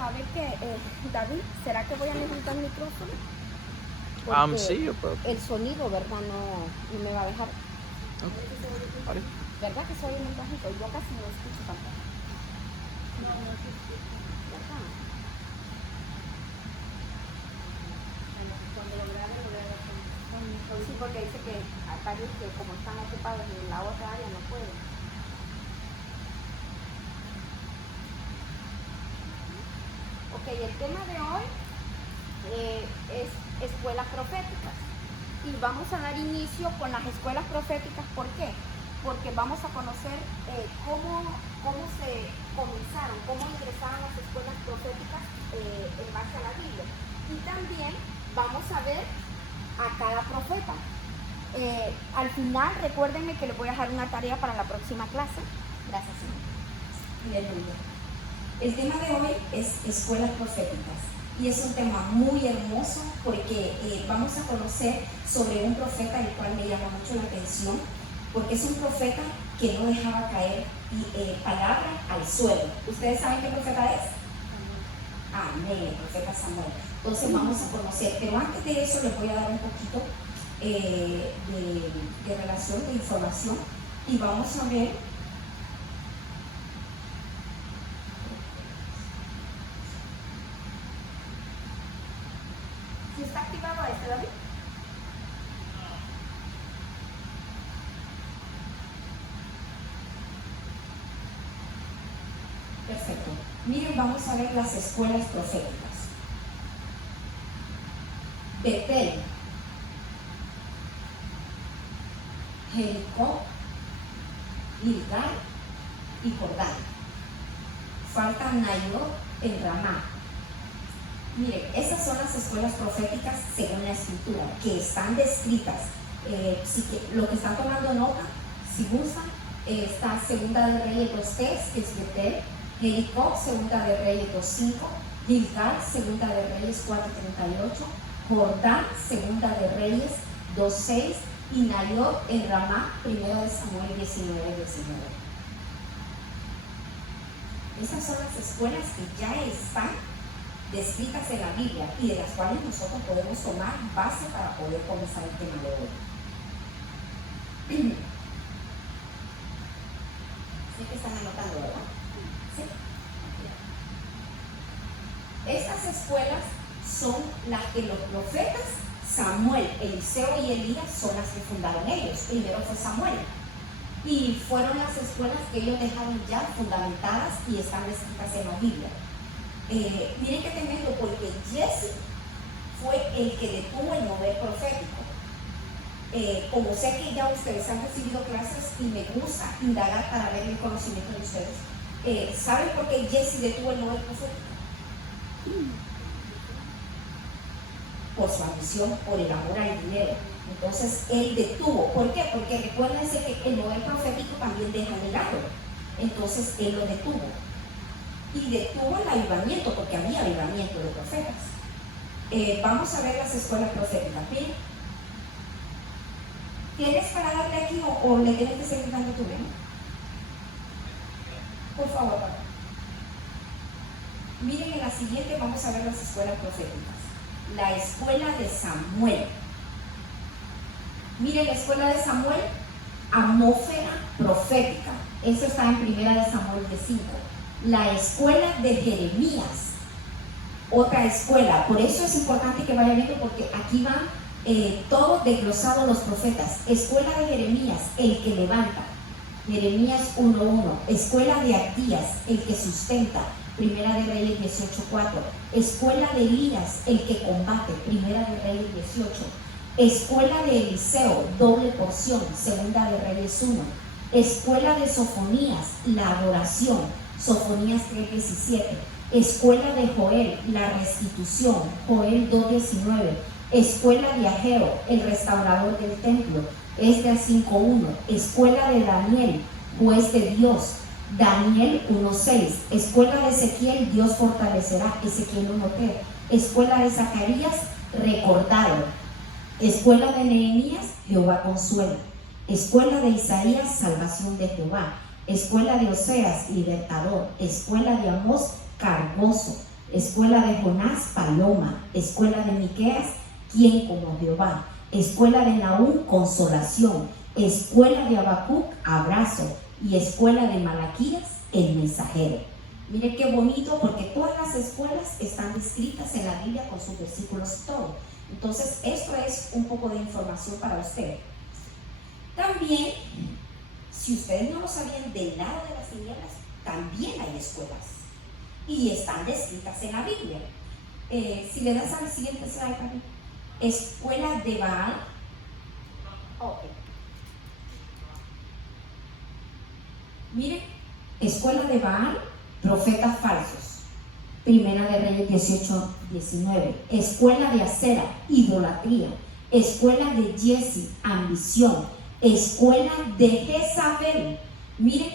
¿Sabe que, David, será que voy a necesitar el micrófono? Sí, el sonido, ¿verdad? No me va a dejar. Vale. ¿Verdad que soy muy bajito? Yo casi no escucho tampoco. No se escucha. ¿Verdad? Cuando lo grabe, lo voy a ver con... Sí, porque dice que acá dice que como están ocupados en la otra área no pueden. Ok, el tema de hoy es escuelas proféticas. Y vamos a dar inicio con las escuelas proféticas. ¿Por qué? Porque vamos a conocer cómo se comenzaron, cómo ingresaron las escuelas proféticas en base a la Biblia. Y también vamos a ver a cada profeta. Al final, recuérdenme que les voy a dejar una tarea para la próxima clase. Gracias, señor. Aleluya. El tema de hoy es escuelas proféticas. Y es un tema muy hermoso porque vamos a conocer sobre un profeta el cual me llama mucho la atención, porque es un profeta que no dejaba caer palabra al suelo. ¿Ustedes saben qué profeta es? Amén, el profeta Samuel. Entonces vamos a conocer, pero antes de eso les voy a dar un poquito de relación, de información, y vamos a ver. ¿Está activado este, David? Perfecto. Miren, vamos a ver las escuelas proféticas. Betel, Jericó, Gilgal y Jordán. Falta Nayot en Ramá. Miren, esas son las escuelas proféticas según la escritura, que están descritas. Lo que están tomando nota, si gustan, está Segunda de Reyes 2.3, que es Betel, Jericó, Segunda de Reyes 2.5, Gilgal, Segunda de Reyes 4.38, Jordán, Segunda de Reyes 2.6 y Nayot en Ramá, Primera de Samuel 19.19. Esas son las escuelas que ya están descritas en la Biblia y de las cuales nosotros podemos tomar base para poder comenzar el tema de hoy. ¿Sí que están anotando, verdad? ¿Sí? Estas escuelas son las que los profetas Samuel, Eliseo y Elías son las que fundaron ellos. Primero fue Samuel. Y fueron las escuelas que ellos dejaron ya fundamentadas y están escritas en la Biblia. Miren qué tremendo, porque Jesse fue el que detuvo el mover profético. Como sé que ya ustedes han recibido clases y me gusta indagar para ver el conocimiento de ustedes, ¿saben por qué Jesse detuvo el mover profético? Por su ambición, por el amor al dinero. Entonces él detuvo. ¿Por qué? Porque recuérdense que el mover profético también deja milagro. Entonces él lo detuvo. Y detuvo el avivamiento, porque había avivamiento de profetas. Vamos a ver las escuelas proféticas. ¿Bien? ¿Tienes para darle aquí o le tienes que seguir dando tu bien? Por favor, papá. Miren, en la siguiente vamos a ver las escuelas proféticas. La escuela de Samuel. Miren, la escuela de Samuel, atmósfera profética. Eso está en Primera de Samuel 5. La escuela de Jeremías, otra escuela. Por eso es importante que vayan viendo, porque aquí van todos desglosados los profetas. Escuela de Jeremías, el que levanta, Jeremías 1.1. Escuela de Abdías, el que sustenta, Primera de Reyes 18.4. Escuela de Elías, el que combate, Primera de Reyes 18. Escuela de Eliseo, doble porción, Segunda de Reyes 1. Escuela de Sofonías, la adoración, Sofonías 3.17. Escuela de Joel, la restitución, Joel 2.19. Escuela de Ageo, el restaurador del templo, Esdras 5.1. Escuela de Daniel, juez de Dios, Daniel 1.6. Escuela de Ezequiel, Dios fortalecerá, Ezequiel 1.3. Escuela de Zacarías, recordado. Escuela de Nehemías, Jehová consuela. Escuela de Isaías, salvación de Jehová. Escuela de Oseas, libertador. Escuela de Amós, cargoso. escuela de Jonás, paloma, escuela de Miqueas, ¿quién como Jehová? Escuela de Nahum, consolación, escuela de Habacuc, abrazo, y escuela de Malaquías, el mensajero. Mire qué bonito, porque todas las escuelas están descritas en la Biblia con sus versículos y todo. Entonces, esto es un poco de información para usted. También, si ustedes no lo sabían, del lado de las tinieblas también hay escuelas y están descritas en la Biblia. Si le das al siguiente slide, Pablo. Escuela de Baal. Okay. Miren, escuela de Baal, profetas falsos. Primera de Reyes 18, 19. Escuela de Acera, idolatría. Escuela de Jesse, ambición. Escuela de Jezabel. Miren,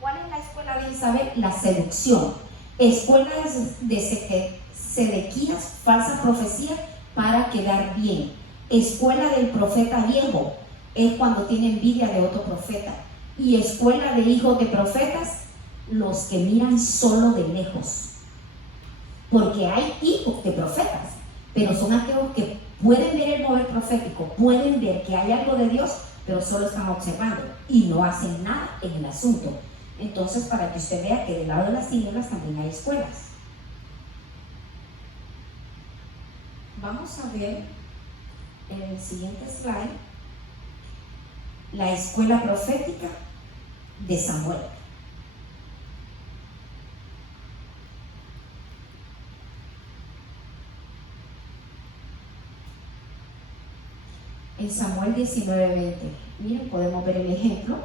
¿cuál es la escuela de Jezabel? La seducción. Escuela de Sedequías, falsa profecía para quedar bien. Escuela del profeta viejo, es cuando tiene envidia de otro profeta. Y escuela de hijos de profetas, los que miran solo de lejos. Porque hay hijos de profetas, pero son aquellos que pueden ver el mover profético, pueden ver que hay algo de Dios, pero solo están observando y no hacen nada en el asunto. Entonces, para que usted vea que del lado de las tinieblas también hay escuelas. Vamos a ver en el siguiente slide la escuela profética de Samuel. En Samuel 19:20, miren, podemos ver el ejemplo.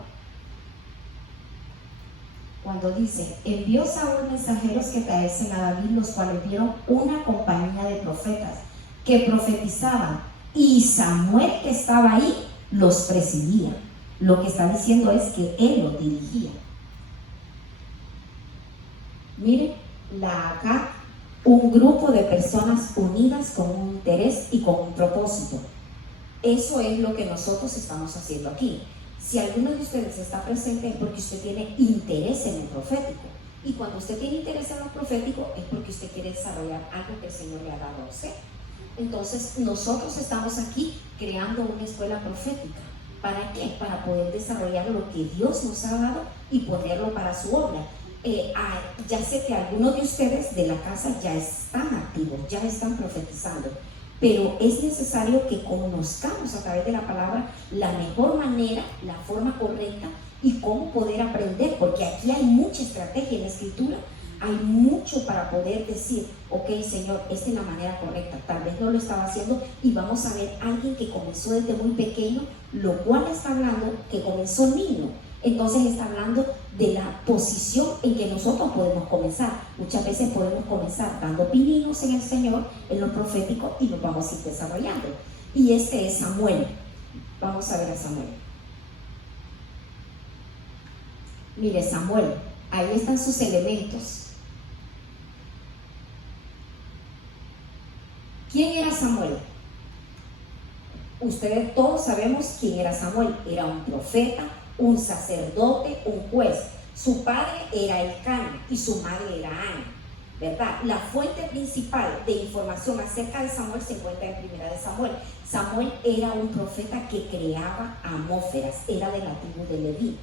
Cuando dice, envió Saúl mensajeros que traesen a David, los cuales vieron una compañía de profetas que profetizaban, y Samuel, que estaba ahí, los presidía. Lo que está diciendo es que él los dirigía. Miren, acá un grupo de personas unidas con un interés y con un propósito. Eso es lo que nosotros estamos haciendo aquí. Si alguno de ustedes está presente es porque usted tiene interés en el profético. Y cuando usted tiene interés en lo profético es porque usted quiere desarrollar algo que el Señor le ha dado a usted. Entonces nosotros estamos aquí creando una escuela profética. ¿Para qué? Para poder desarrollar lo que Dios nos ha dado y ponerlo para su obra. Ya sé que algunos de ustedes de la casa ya están activos, ya están profetizando. Pero es necesario que conozcamos a través de la palabra la mejor manera, la forma correcta y cómo poder aprender, porque aquí hay mucha estrategia en la escritura, hay mucho para poder decir, ok Señor, esta es la manera correcta, tal vez no lo estaba haciendo, y vamos a ver a alguien que comenzó desde muy pequeño, lo cual está hablando que comenzó niño. Entonces está hablando de la posición en que nosotros podemos comenzar. Muchas veces podemos comenzar dando pininos en el Señor, en lo profético, y nos vamos a ir desarrollando. Y este es Samuel. Vamos a ver a Samuel. Mire, Samuel, ahí están sus elementos. ¿Quién era Samuel? Ustedes todos sabemos quién era Samuel. Era un profeta, un sacerdote, un juez. Su padre era Elcana y su madre era Ana, ¿verdad? La fuente principal de información acerca de Samuel se encuentra en Primera de Samuel. Samuel era un profeta que creaba atmósferas, era de la tribu de Leví.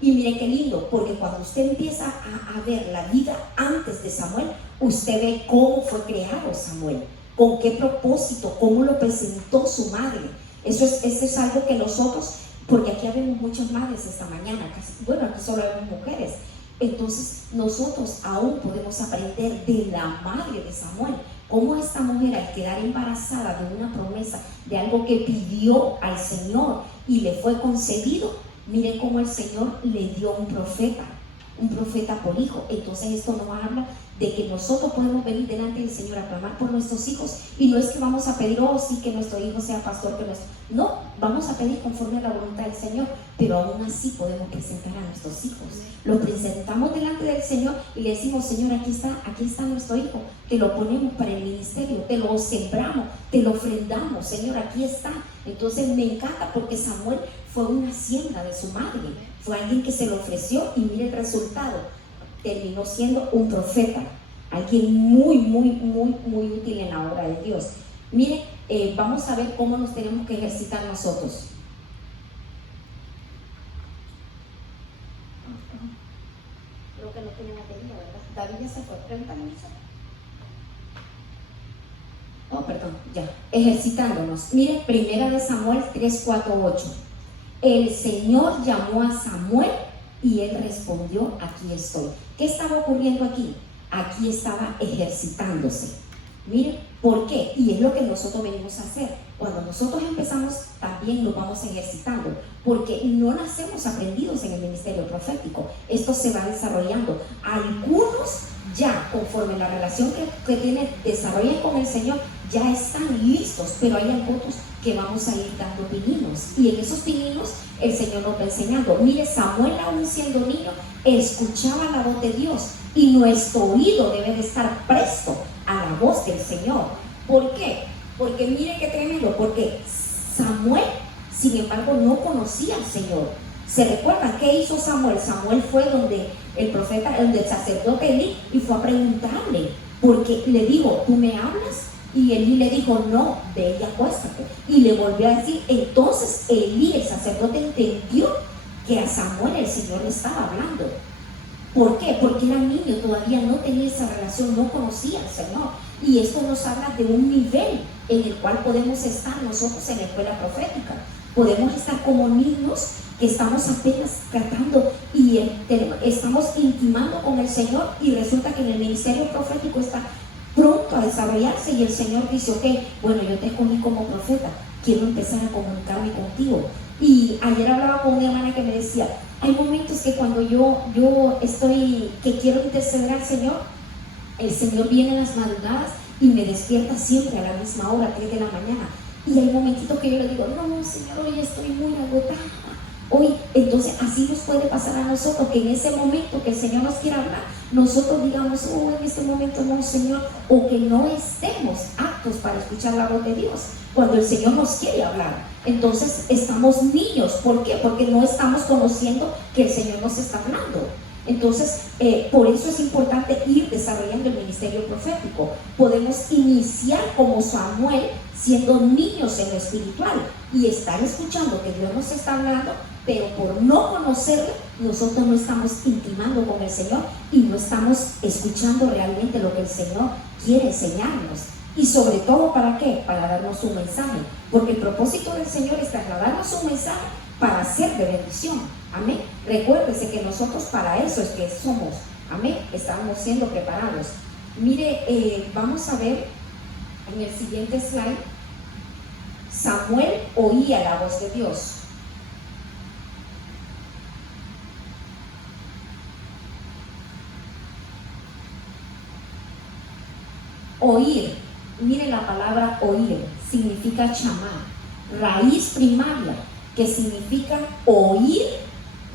Y mire qué lindo, porque cuando usted empieza a ver la vida antes de Samuel, usted ve cómo fue creado Samuel, con qué propósito, cómo lo presentó su madre. Eso es algo que nosotros, porque aquí vemos muchas madres esta mañana, bueno, aquí solo vemos mujeres, entonces nosotros aún podemos aprender de la madre de Samuel, cómo esta mujer al quedar embarazada de una promesa, de algo que pidió al Señor y le fue concedido, miren cómo el Señor le dio un profeta por hijo. Entonces esto nos habla de que nosotros podemos venir delante del Señor a clamar por nuestros hijos, y no es que vamos a pedir, oh sí, que nuestro hijo sea pastor, no, vamos a pedir conforme a la voluntad del Señor, pero aún así podemos presentar a nuestros hijos. Lo presentamos delante del Señor y le decimos, Señor, aquí está nuestro hijo, te lo ponemos para el ministerio, te lo sembramos, te lo ofrendamos, Señor, aquí está. Entonces me encanta porque Samuel fue una siembra de su madre, fue alguien que se lo ofreció, y mire el resultado, terminó siendo un profeta. alguien muy, muy, muy, muy útil en la obra de Dios. Mire, vamos a ver cómo nos tenemos que ejercitar nosotros. Creo que no tiene batería, ¿verdad? David ya se fue, pregúntale eso. Oh, perdón, ya. Ejercitándonos. Mire, 1 Samuel 3, 4, 8. El Señor llamó a Samuel y él respondió, aquí estoy. ¿Qué estaba ocurriendo aquí? Aquí estaba ejercitándose. Mire, ¿por qué? Y es lo que nosotros venimos a hacer. Cuando nosotros empezamos, también nos vamos ejercitando, porque no nacemos aprendidos en el ministerio profético. Esto se va desarrollando. Algunos ya, conforme la relación que desarrollan con el Señor, ya están listos, pero hay otros que vamos a ir dando pininos, y en esos pininos el Señor nos va enseñando. Mire, Samuel, aún siendo niño, escuchaba la voz de Dios, y nuestro oído debe de estar presto a la voz del Señor. ¿Por qué? Porque mire qué tremendo, porque Samuel, sin embargo, no conocía al Señor. ¿Se recuerdan qué hizo Samuel? Samuel fue donde el profeta, donde el sacerdote Elí, y fue a preguntarle, porque le dijo, ¿tú me hablas? Y Elí le dijo, no, ve y acuéstate. Y le volvió a decir. Entonces Elí, el sacerdote, entendió que a Samuel el Señor le estaba hablando. ¿Por qué? Porque era niño, todavía no tenía esa relación, no conocía al Señor. Y esto nos habla de un nivel en el cual podemos estar nosotros en la escuela profética. Podemos estar como niños que estamos apenas tratando y estamos intimando con el Señor, y resulta que en el ministerio profético está pronto a desarrollarse, y el Señor dice, ok, bueno, yo te escogí como profeta, quiero empezar a comunicarme contigo. Y ayer hablaba con una hermana que me decía, hay momentos que cuando yo estoy, que quiero interceder al Señor, el Señor viene en las madrugadas y me despierta siempre a la misma hora, 3 de la mañana. Y hay momentitos que yo le digo, no, Señor, hoy estoy muy agotada. Hoy, entonces así nos puede pasar a nosotros, que en ese momento que el Señor nos quiera hablar, nosotros digamos, oh, en este momento no, Señor, o que no estemos aptos para escuchar la voz de Dios cuando el Señor nos quiere hablar. Entonces estamos niños. ¿Por qué? Porque no estamos conociendo que el Señor nos está hablando. Entonces, por eso es importante ir desarrollando el ministerio profético. Podemos iniciar como Samuel, siendo niños en lo espiritual, y estar escuchando que Dios nos está hablando, pero por no conocerlo, nosotros no estamos intimando con el Señor y no estamos escuchando realmente lo que el Señor quiere enseñarnos. Y sobre todo, ¿para qué? Para darnos un mensaje, porque el propósito del Señor es trasladarnos un mensaje para ser de bendición. Amén. Recuérdese que nosotros para eso es que somos. Amén. Estamos siendo preparados. Mire, vamos a ver en el siguiente slide. Samuel oía la voz de Dios. Oír, mire la palabra oír, significa chamar, raíz primaria, que significa oír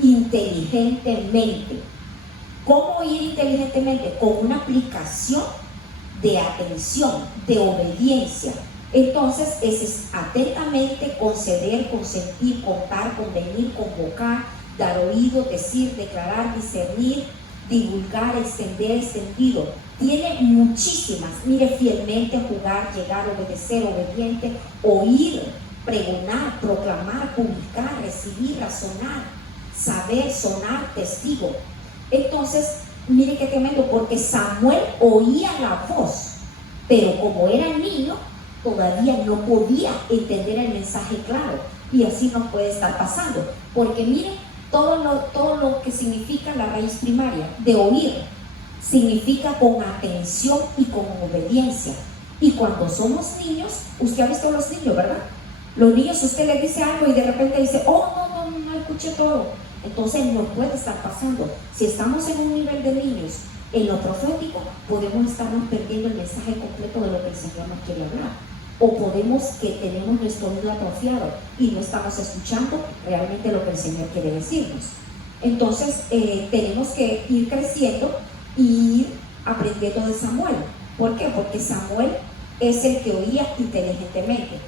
inteligentemente. ¿Cómo oír inteligentemente? Con una aplicación de atención, de obediencia. Entonces, ese es atentamente, conceder, consentir, contar, convenir, convocar, dar oído, decir, declarar, discernir, divulgar, extender, extendido. Tiene muchísimas. Mire, fielmente, jugar, llegar, obedecer, obediente, oír, pregonar, proclamar, publicar, recibir, razonar, saber, sonar, testigo. Entonces, mire qué tremendo, porque Samuel oía la voz, pero como era niño, todavía no podía entender el mensaje claro, y así nos puede estar pasando, porque mire todo lo que significa la raíz primaria de oír. Significa con atención y con obediencia. Y cuando somos niños, usted ha visto a los niños, ¿verdad? Los niños, usted les dice algo y de repente dice, oh, no escuché todo. Entonces no puede estar pasando. Si estamos en un nivel de niños, en lo profético, podemos estarnos perdiendo el mensaje completo de lo que el Señor nos quiere hablar. O podemos que tenemos nuestro oído atrofiado y no estamos escuchando realmente lo que el Señor quiere decirnos. Entonces tenemos que ir creciendo y ir aprendiendo de Samuel. ¿Por qué? Porque Samuel es el que oía inteligentemente.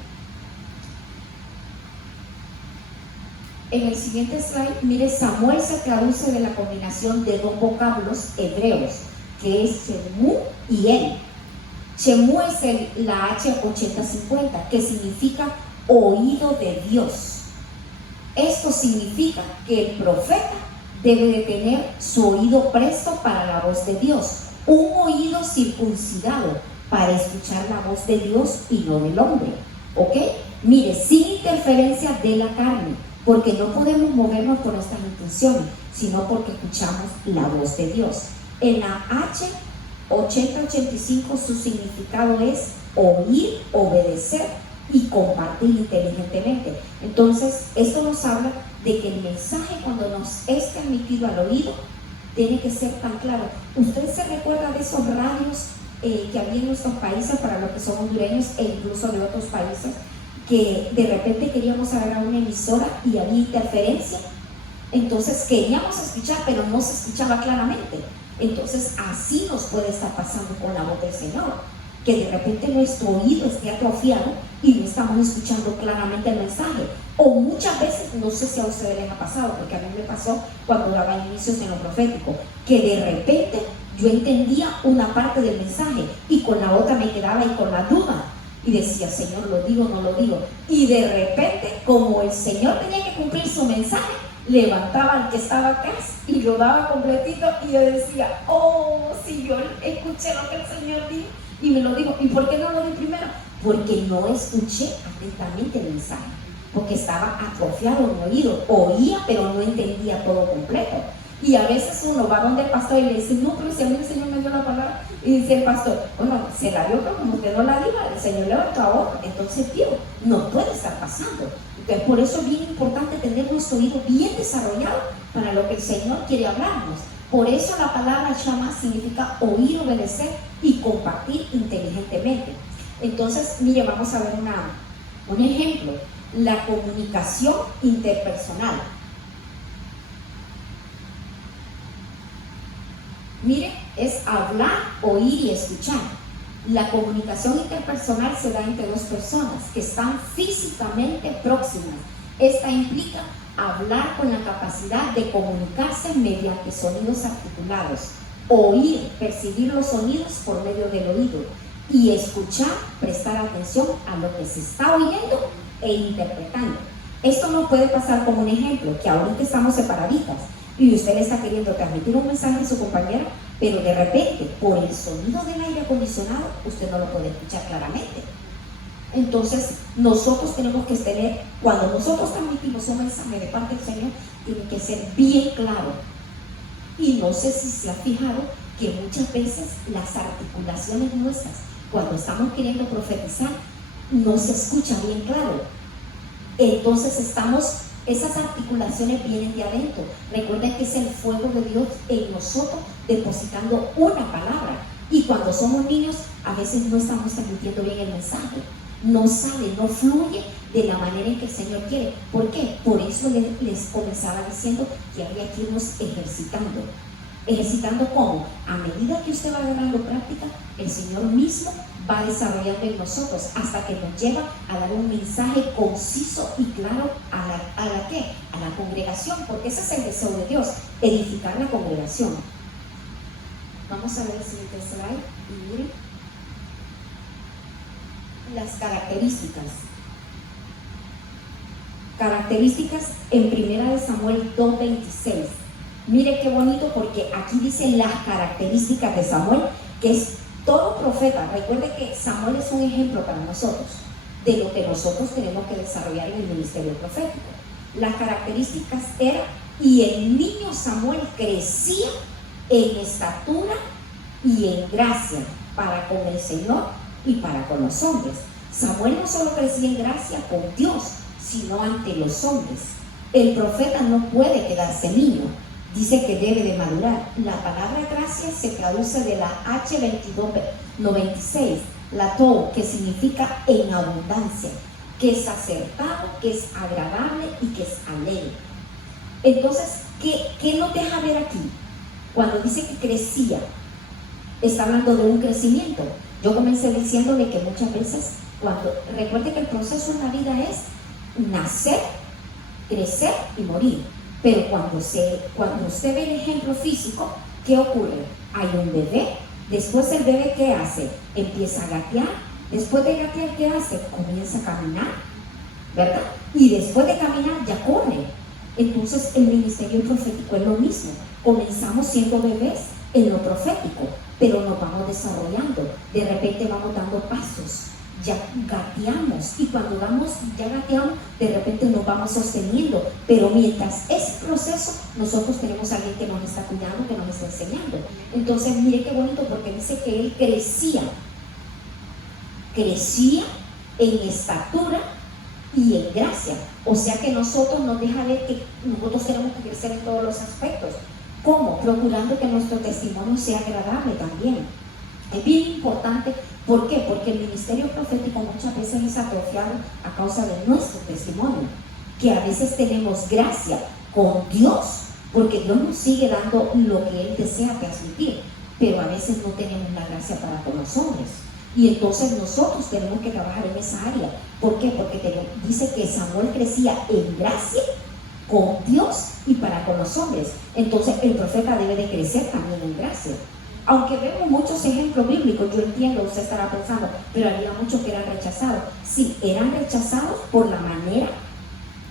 En el siguiente slide, mire, Samuel se traduce de la combinación de dos vocablos hebreos. que es Shemu y él. Shemu es la H8050, que significa oído de Dios. Esto significa que el profeta debe de tener su oído presto para la voz de Dios, un oído circuncidado para escuchar la voz de Dios y no del hombre, ¿ok? Mire, sin interferencia de la carne, porque no podemos movernos por nuestras intenciones, sino porque escuchamos la voz de Dios. En la H8085 su significado es oír, obedecer y compartir inteligentemente. Entonces, esto nos habla de que el mensaje, cuando nos es transmitido al oído, tiene que ser tan claro. ¿Usted se recuerda de esos radios que había en nuestros países, para los que son hondureños e incluso de otros países, que de repente queríamos agarrar una emisora y había interferencia? Entonces queríamos escuchar, pero no se escuchaba claramente. Entonces así nos puede estar pasando con la voz del Señor, que de repente nuestro oído esté atrofiado y no estamos escuchando claramente el mensaje. O muchas veces, no sé si a ustedes les ha pasado, porque a mí me pasó cuando daba inicios en lo profético, que de repente yo entendía una parte del mensaje y con la otra me quedaba ahí con la duda y decía, Señor, ¿lo digo o no lo digo? Y de repente, como el Señor tenía que cumplir su mensaje, levantaba al que estaba atrás y lo daba completito, y yo decía, oh, si yo escuché lo que el Señor dijo y me lo dijo. ¿Y por qué no lo di primero? Porque no escuché atentamente el mensaje, porque estaba atrofiado en mi oído. Oía, pero no entendía todo completo. Y a veces uno va donde el pastor y le dice, no, pero si a mí el Señor me dio la palabra, y dice el pastor, bueno, se la dio, pero como usted no la dio, el Señor levantó a otro. Entonces, tío, no puede estar pasando. Entonces, por eso es bien importante tener nuestro oído bien desarrollado para lo que el Señor quiere hablarnos. Por eso la palabra Shama significa oír, obedecer y compartir inteligentemente. Entonces, mire, vamos a ver un ejemplo. La comunicación interpersonal. Mire, es hablar, oír y escuchar. La comunicación interpersonal se da entre dos personas que están físicamente próximas. Esta implica hablar con la capacidad de comunicarse mediante sonidos articulados, oír, percibir los sonidos por medio del oído, y escuchar, prestar atención a lo que se está oyendo e interpretando. Esto no puede pasar como un ejemplo, que ahorita estamos separaditas y usted le está queriendo transmitir un mensaje a su compañera, pero de repente, por el sonido del aire acondicionado, usted no lo puede escuchar claramente. Entonces, nosotros tenemos que tener, cuando nosotros transmitimos un mensaje de parte del Señor, tiene que ser bien claro. Y no sé si se ha fijado que muchas veces las articulaciones nuestras, cuando estamos queriendo profetizar, no se escucha bien claro. Entonces esas articulaciones vienen de adentro. Recuerden que es el fuego de Dios en nosotros depositando una palabra. Y cuando somos niños, a veces no estamos transmitiendo bien el mensaje. No sale, no fluye de la manera en que el Señor quiere. ¿Por qué? Por eso les comenzaba diciendo que había que irnos ejercitando. ¿Ejercitando cómo? A medida que usted va agarrando práctica, el Señor mismo va desarrollando en nosotros hasta que nos lleva a dar un mensaje conciso y claro a la congregación, porque ese es el deseo de Dios, edificar la congregación. Vamos a ver el siguiente slide y miren las características. Características en 1 Samuel 2:26. Mire qué bonito, porque aquí dice las características de Samuel, que es todo profeta. Recuerde que Samuel es un ejemplo para nosotros de lo que nosotros tenemos que desarrollar en el ministerio profético. Las características eran: y el niño Samuel crecía en estatura y en gracia para con el Señor y para con los hombres. Samuel no solo crecía en gracia con Dios, sino ante los hombres. El profeta no puede quedarse niño. Dice que debe de madurar. La palabra gracia se traduce de la H2296, la to, que significa en abundancia, que es acertado, que es agradable y que es alegre. Entonces, ¿qué nos deja ver aquí? Cuando dice que crecía, está hablando de un crecimiento. Yo comencé diciéndole que muchas veces, recuerde que el proceso en la vida es nacer, crecer y morir. Pero cuando usted ve el ejemplo físico, ¿qué ocurre? Hay un bebé, después el bebé ¿qué hace? Empieza a gatear, después de gatear ¿qué hace? Comienza a caminar, ¿verdad? Y después de caminar ya corre. Entonces el ministerio profético es lo mismo. Comenzamos siendo bebés en lo profético, pero nos vamos desarrollando. De repente vamos dando pasos, ya gateamos, y cuando ya gateamos, de repente nos vamos sosteniendo. Pero mientras ese proceso, nosotros tenemos a alguien que nos está cuidando, que nos está enseñando. Entonces mire qué bonito, porque dice que él crecía en estatura y en gracia. O sea que nosotros nos deja ver que nosotros tenemos que crecer en todos los aspectos. ¿Cómo? Procurando que nuestro testimonio sea agradable también. Es bien importante. ¿Por qué? Porque el ministerio profético muchas veces es atrofiado a causa de nuestro testimonio, que a veces tenemos gracia con Dios, porque Dios nos sigue dando lo que Él desea transmitir, pero a veces no tenemos la gracia para con los hombres. Y entonces nosotros tenemos que trabajar en esa área. ¿Por qué? Porque dice que Samuel crecía en gracia con Dios y para con los hombres. Entonces el profeta debe de crecer también en gracia. Aunque vemos muchos ejemplos bíblicos, yo entiendo, usted estará pensando, pero había muchos que eran rechazados. Sí, eran rechazados por la manera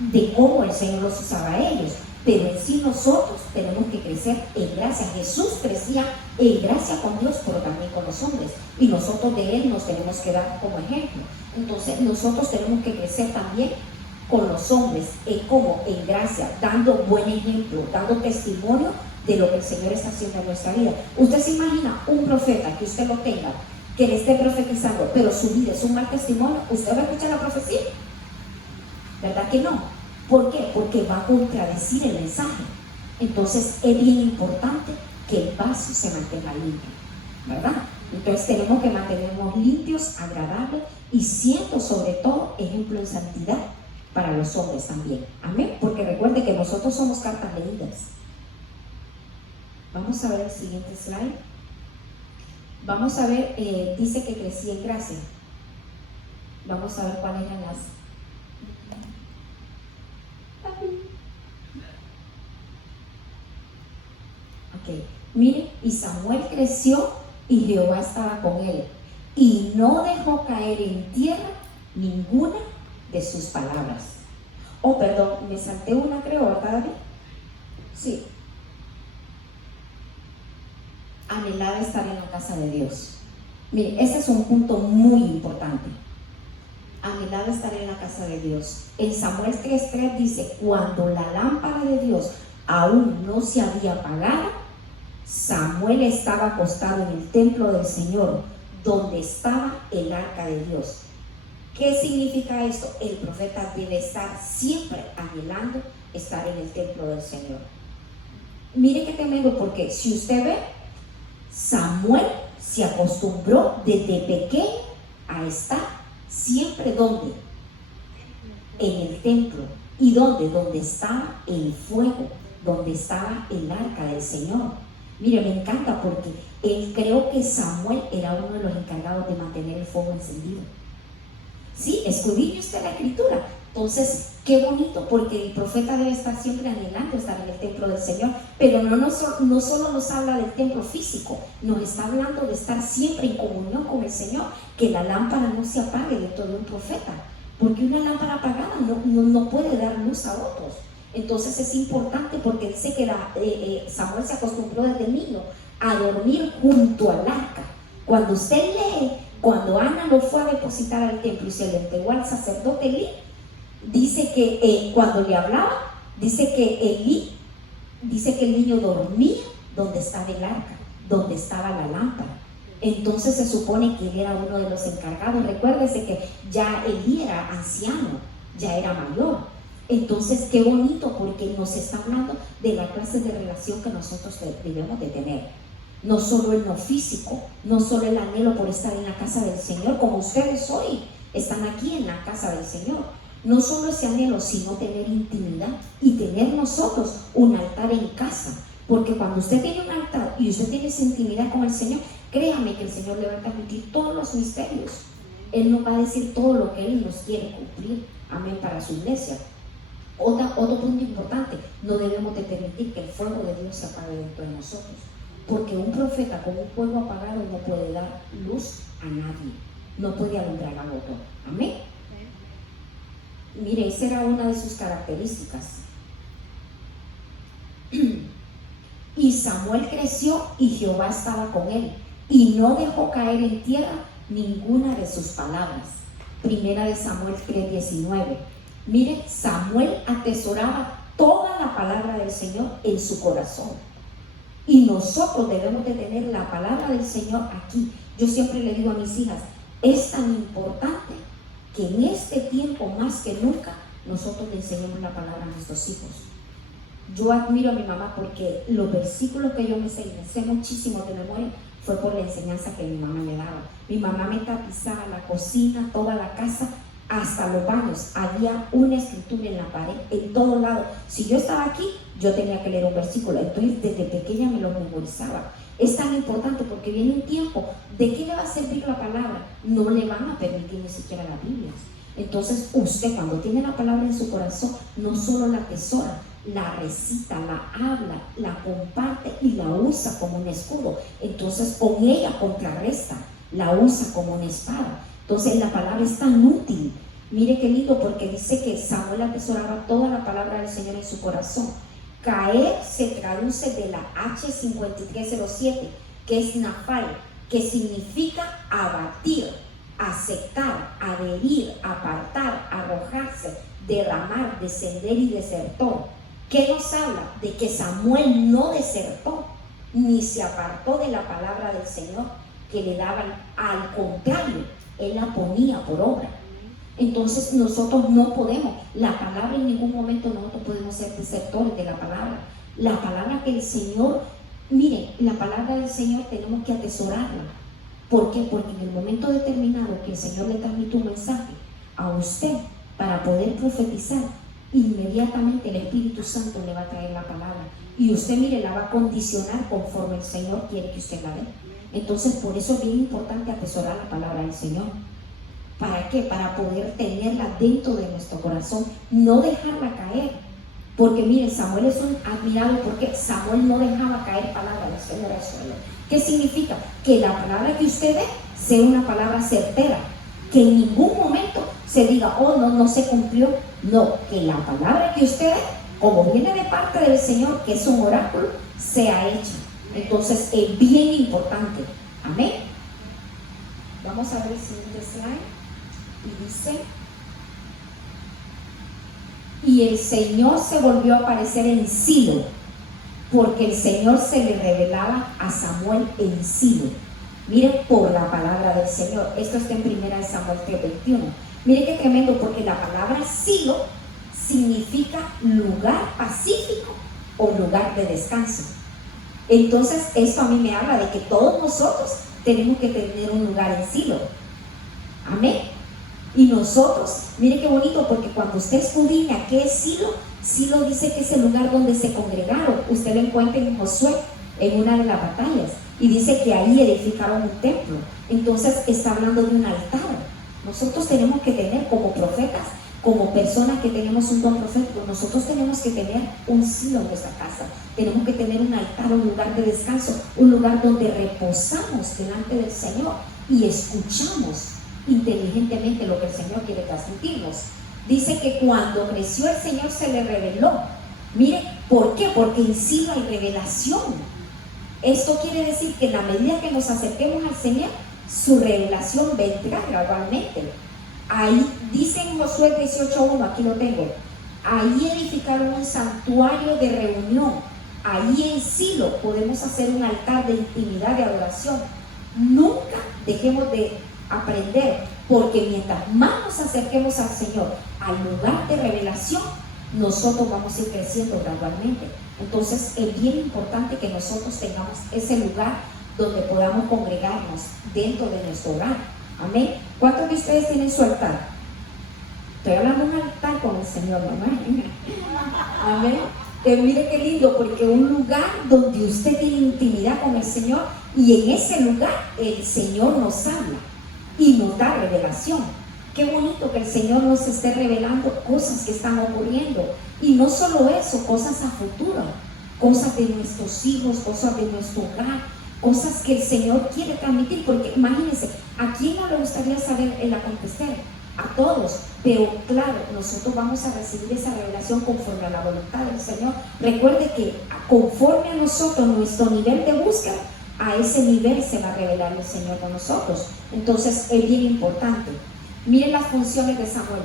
de cómo el Señor los usaba a ellos, pero en sí nosotros tenemos que crecer en gracia. Jesús crecía en gracia con Dios, pero también con los hombres, y nosotros de Él nos tenemos que dar como ejemplo. Entonces nosotros tenemos que crecer también con los hombres, como en gracia, dando buen ejemplo, dando testimonio de lo que el Señor está haciendo en nuestra vida. Usted se imagina un profeta que usted lo tenga, que le esté profetizando, pero su vida es un mal testimonio. ¿Usted va a escuchar la profecía? ¿Verdad que no? ¿Por qué? Porque va a contradecir el mensaje. Entonces es bien importante que el vaso se mantenga limpio, ¿verdad? Entonces tenemos que mantenernos limpios, agradables, y siendo sobre todo ejemplo en santidad para los hombres también. Amén. Porque recuerde que nosotros somos cartas leídas. Vamos a ver el siguiente slide. Vamos a ver, dice que crecía en gracia. Vamos a ver cuáles eran las. Ok, mire, y Samuel creció y Jehová estaba con él, y no dejó caer en tierra ninguna de sus palabras. Oh, perdón, me salté una, creo, ¿verdad, David? Sí. Anhelaba estar en la casa de Dios. Mire, ese es un punto muy importante. Anhelaba estar en la casa de Dios. En Samuel 3:3 dice: cuando la lámpara de Dios aún no se había apagado, Samuel estaba acostado en el templo del Señor, donde estaba el arca de Dios. ¿Qué significa esto? El profeta debe estar siempre anhelando estar en el templo del Señor. Mire qué tremendo, porque si usted ve, Samuel se acostumbró desde pequeño a estar siempre ¿dónde? En el templo. ¿Y dónde? Donde estaba el fuego, donde estaba el arca del Señor. Mire, me encanta porque él creo que Samuel era uno de los encargados de mantener el fuego encendido. Sí, escudriñe usted la escritura. Entonces, qué bonito, porque el profeta debe estar siempre anhelando estar en el templo del Señor, pero no solo nos habla del templo físico, nos está hablando de estar siempre en comunión con el Señor, que la lámpara no se apague dentro de un profeta, porque una lámpara apagada no puede dar luz a otros. Entonces es importante, porque dice que Samuel se acostumbró desde niño a dormir junto al arca. Cuando usted lee, cuando Ana lo fue a depositar al templo y se le entregó al sacerdote Elí, dice que cuando le hablaba, dice que el niño dormía donde estaba el arca, donde estaba la lámpara. Entonces se supone que él era uno de los encargados. Recuérdese que ya Elí era anciano, ya era mayor. Entonces qué bonito, porque nos está hablando de la clase de relación que nosotros debemos de tener. No solo en lo físico, no solo el anhelo por estar en la casa del Señor, como ustedes hoy están aquí en la casa del Señor. No solo ese anhelo, sino tener intimidad y tener nosotros un altar en casa. Porque cuando usted tiene un altar y usted tiene esa intimidad con el Señor, créame que el Señor le va a transmitir todos los misterios. Él nos va a decir todo lo que Él nos quiere cumplir. Amén, para su iglesia. Otro punto importante: no debemos de permitir que el fuego de Dios se apague dentro de nosotros. Porque un profeta con un fuego apagado no puede dar luz a nadie, no puede alumbrar al otro. Amén. Mire, esa era una de sus características. Y Samuel creció y Jehová estaba con él y no dejó caer en tierra ninguna de sus palabras. Primera de Samuel 3:19. Mire, Samuel atesoraba toda la palabra del Señor en su corazón. Y nosotros debemos de tener la palabra del Señor aquí. Yo siempre le digo a mis hijas, es tan importante que en este tiempo más que nunca nosotros le enseñemos la palabra a nuestros hijos. Yo admiro a mi mamá porque los versículos que yo me sé muchísimo de memoria, fue por la enseñanza que mi mamá me daba. Mi mamá me tapizaba la cocina, toda la casa, hasta los baños. Había una escritura en la pared, en todo lado. Si yo estaba aquí, yo tenía que leer un versículo. Entonces, desde pequeña me lo memorizaba. Es tan importante porque viene un tiempo, ¿de qué le va a servir la palabra? No le van a permitir ni siquiera la Biblia. Entonces, usted cuando tiene la palabra en su corazón, no solo la atesora, la recita, la habla, la comparte y la usa como un escudo. Entonces con ella contrarresta, la usa como una espada. Entonces la palabra es tan útil. Mire qué lindo, porque dice que Samuel atesoraba toda la palabra del Señor en su corazón. Caer se traduce de la H5307, que es nafal, que significa abatir, aceptar, adherir, apartar, arrojarse, derramar, descender y desertor. ¿Qué nos habla? De que Samuel no desertó ni se apartó de la palabra del Señor que le daban. Al contrario, él la ponía por obra. Entonces nosotros no podemos, la palabra en ningún momento nosotros podemos ser desertores de la palabra. La palabra que el Señor, mire, la palabra del Señor tenemos que atesorarla. ¿Por qué? Porque en el momento determinado que el Señor le transmite un mensaje a usted para poder profetizar, inmediatamente el Espíritu Santo le va a traer la palabra y usted, mire, la va a condicionar conforme el Señor quiere que usted la dé. Entonces por eso es bien importante atesorar la palabra del Señor. ¿Para qué? Para poder tenerla dentro de nuestro corazón, no dejarla caer. Porque mire, Samuel es un admirado porque Samuel no dejaba caer palabra del Señor al suelo. ¿Qué significa? Que la palabra que usted dé sea una palabra certera, que en ningún momento se diga, oh, no se cumplió. No, que la palabra que usted dé, como viene de parte del Señor, que es un oráculo, sea hecha. Entonces es bien importante. Amén. Vamos a ver el siguiente slide. Y dice, y el Señor se volvió a aparecer en Silo, porque el Señor se le revelaba a Samuel en Silo. Mire, por la palabra del Señor. Esto está en 1 Samuel 3:21. Mire qué tremendo, porque la palabra Silo significa lugar pacífico o lugar de descanso. Entonces esto a mí me habla de que todos nosotros tenemos que tener un lugar en Silo. Amén. Y nosotros, mire qué bonito, porque cuando usted escudriña qué es Silo, Silo dice que es el lugar donde se congregaron. Usted lo encuentra en Josué, en una de las batallas, y dice que ahí edificaron un templo. Entonces está hablando de un altar. Nosotros tenemos que tener como profetas, como personas que tenemos un don profético, nosotros tenemos que tener un Silo en nuestra casa. Tenemos que tener un altar, un lugar de descanso, un lugar donde reposamos delante del Señor y escuchamos inteligentemente lo que el Señor quiere transmitirnos. Dice que cuando creció el Señor se le reveló. Mire, ¿por qué? Porque en Silo hay revelación. Esto quiere decir que en la medida que nos acerquemos al Señor, su revelación vendrá gradualmente. Ahí dice en Josué 18:1, aquí lo tengo, ahí edificaron un santuario de reunión. Ahí en Silo podemos hacer un altar de intimidad, de adoración. Nunca dejemos de aprender, porque mientras más nos acerquemos al Señor, al lugar de revelación, nosotros vamos a ir creciendo gradualmente. Entonces es bien importante que nosotros tengamos ese lugar donde podamos congregarnos dentro de nuestro hogar. Amén. ¿Cuántos de ustedes tienen su altar? Estoy hablando de un altar con el Señor, mamá. Amén. Mire qué lindo, porque un lugar donde usted tiene intimidad con el Señor, y en ese lugar el Señor nos habla y nos da revelación. Qué bonito que el Señor nos esté revelando cosas que están ocurriendo, y no solo eso, cosas a futuro, cosas de nuestros hijos, cosas de nuestro hogar, cosas que el Señor quiere transmitir, porque imagínense, ¿a quién no le gustaría saber el acontecer? A todos, pero claro, nosotros vamos a recibir esa revelación conforme a la voluntad del Señor. Recuerde que conforme a nosotros, nuestro nivel de búsqueda, a ese nivel se va a revelar el Señor con nosotros. Entonces es bien importante. Miren las funciones de Samuel.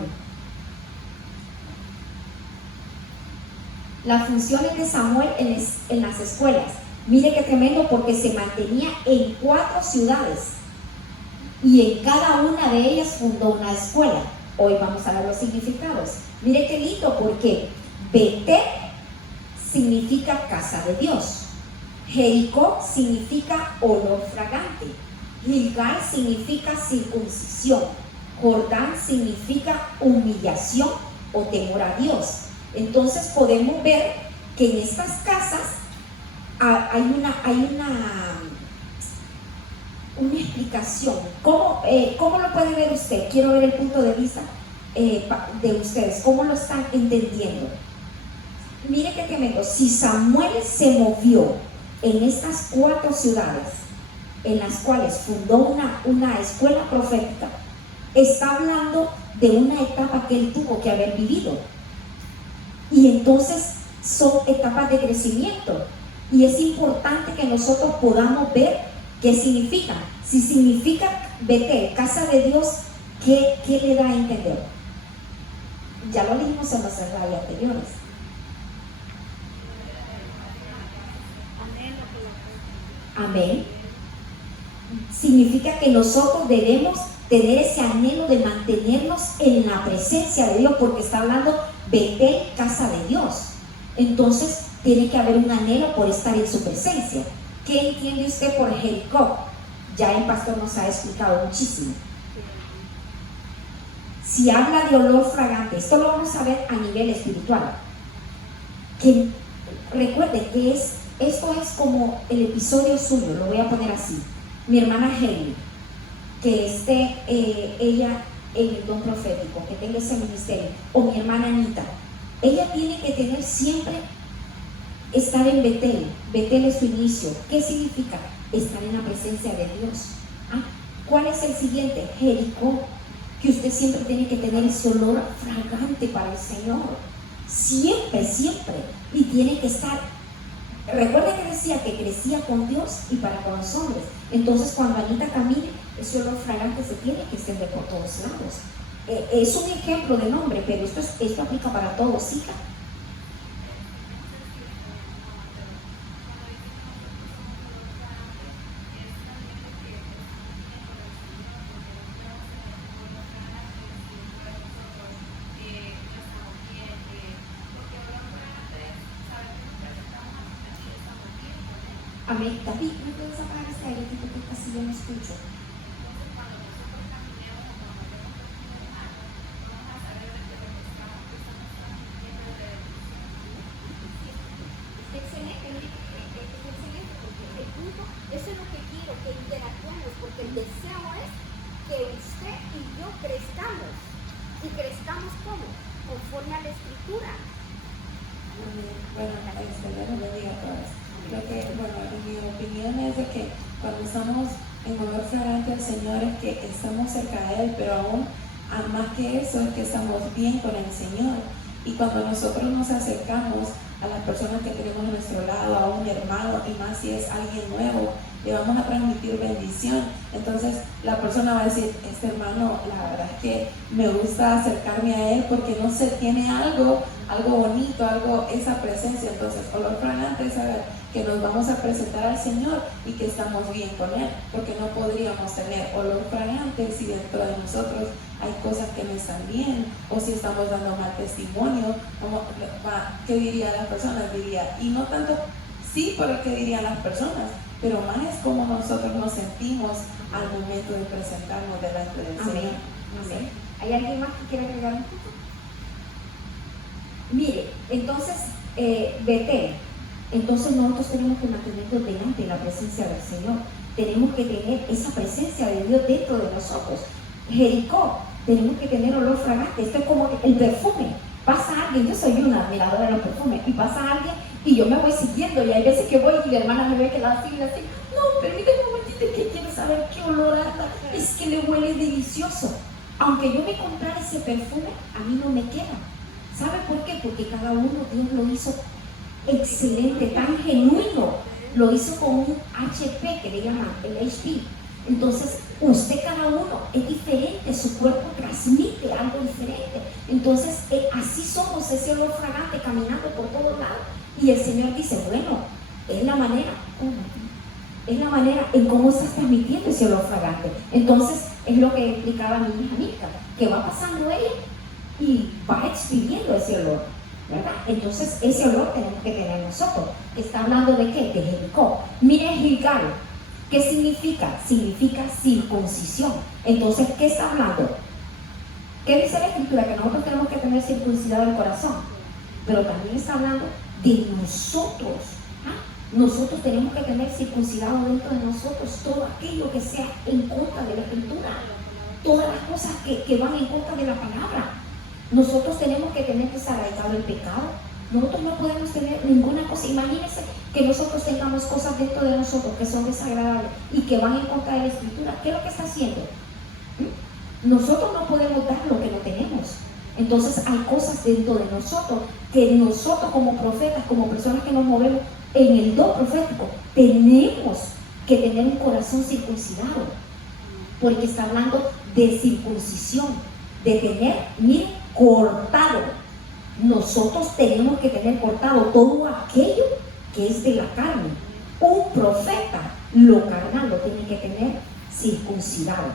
Las funciones de Samuel en las escuelas. Mire qué tremendo, porque se mantenía en 4 ciudades y en cada una de ellas fundó una escuela. Hoy vamos a ver los significados. Mire qué lindo, porque Betel significa casa de Dios, Jericó significa olor fragante, Gilgal significa circuncisión, Jordán significa humillación o temor a Dios. Entonces podemos ver que en estas casas hay una explicación. ¿Cómo lo puede ver usted? Quiero ver el punto de vista de ustedes. ¿Cómo lo están entendiendo? Mire qué tremendo. Si Samuel se movió en estas 4 ciudades en las cuales fundó una escuela profética, está hablando de una etapa que él tuvo que haber vivido. Y entonces son etapas de crecimiento. Y es importante que nosotros podamos ver qué significa. Si significa Betel, casa de Dios, ¿qué le da a entender? Ya lo dijimos en los slides anteriores. Amén. Significa que nosotros debemos tener ese anhelo de mantenernos en la presencia de Dios, porque está hablando Betel, casa de Dios. Entonces tiene que haber un anhelo por estar en su presencia. ¿Qué entiende usted por Jericó? Ya el pastor nos ha explicado muchísimo. Si habla de olor fragante, esto lo vamos a ver a nivel espiritual. Que recuerde que esto es como el episodio suyo, lo voy a poner así. Mi hermana Hailey, que esté ella en el don profético, que tenga ese ministerio, o mi hermana Anita, ella tiene que tener siempre estar en Betel. Betel es su inicio. ¿Qué significa? Estar en la presencia de Dios. ¿Cuál es el siguiente? Jericó, que usted siempre tiene que tener ese olor fragante para el Señor, siempre, siempre, y tiene que estar. Recuerda que decía que crecía con Dios y para con los hombres. Entonces cuando Anita camine, ese olor fragante se tiene que extender por todos lados. Es un ejemplo de nombre, pero esto aplica para todos, hija. Amén. David, ¿no puedes apagar esta eléctrica que casi yo no escucho? Excelente, porque el punto, eso es lo que quiero, que interactuemos, porque el deseo es que usted y yo crezcamos. ¿Y crezcamos cómo? Conforme a la Escritura. Bueno, el Señor nos bendiga a todos. Lo que, en mi opinión es de que cuando estamos en olor fragante al Señor es que estamos cerca de Él, pero aún más que eso es que estamos bien con el Señor. Y cuando nosotros nos acercamos a las personas que tenemos a nuestro lado, a un hermano, y más si es alguien nuevo, le vamos a transmitir bendición. Entonces la persona va a decir, este hermano, la verdad es que me gusta acercarme a él porque no sé, tiene algo bonito, esa presencia. Entonces olor fragante es saber que nos vamos a presentar al Señor y que estamos bien con Él, porque no podríamos tener olor fragante si dentro de nosotros hay cosas que no están bien, o si estamos dando mal testimonio. ¿Qué dirían las personas? Diría, y no tanto sí por lo que dirían las personas, pero más es como nosotros nos sentimos al momento de presentarnos delante del Señor. Amén. ¿Hay alguien más que quiera agregar un poco? Mire, entonces, Betel, entonces nosotros tenemos que mantenernos delante de la presencia del Señor. Tenemos que tener esa presencia de Dios dentro de nosotros. Jericó, tenemos que tener olor fragante. Esto es como el perfume. Pasa alguien, yo soy una admiradora de los perfumes, y pasa alguien Y yo me voy siguiendo y hay veces que voy y la hermana me ve que la así y así. No, permíteme un momentito que quiero saber qué olor anda. Es que le huele delicioso. Aunque yo me comprara ese perfume, a mí no me queda. ¿Sabe por qué? Porque cada uno Dios lo hizo excelente, tan genuino. Lo hizo con un HP que le llaman el HP. Entonces, usted cada uno es diferente, su cuerpo transmite algo diferente. Entonces, así somos, ese olor fragante caminando por todos lados. Y el Señor dice, bueno, es la manera en cómo estás transmitiendo ese olor fragante. Entonces, es lo que explicaba mi hija Nica, que va pasando ella y va expidiendo ese olor, ¿verdad? Entonces, ese olor tenemos que tener nosotros. ¿Está hablando de qué? De Jericó. Mire Gilgal. ¿Qué significa? Significa circuncisión. Entonces, ¿qué está hablando? ¿Qué dice la Escritura? Que nosotros tenemos que tener circuncidado el corazón. Pero también está hablando de nosotros. Nosotros tenemos que tener circuncidado dentro de nosotros todo aquello que sea en contra de la Escritura. Todas las cosas que van en contra de la palabra. Nosotros tenemos que tener desarraigado el pecado. Nosotros no podemos tener ninguna cosa. Imagínense que nosotros tengamos cosas dentro de nosotros que son desagradables y que van en contra de la Escritura. ¿Qué es lo que está haciendo? Nosotros no podemos dar lo que no tenemos. Entonces hay cosas dentro de nosotros que nosotros como profetas, como personas que nos movemos en el don profético, tenemos que tener un corazón circuncidado. Porque está hablando de circuncisión, de tener, miren, cortado. Nosotros tenemos que tener cortado todo aquello que es de la carne. Un profeta, lo carnal lo tiene que tener circuncidado.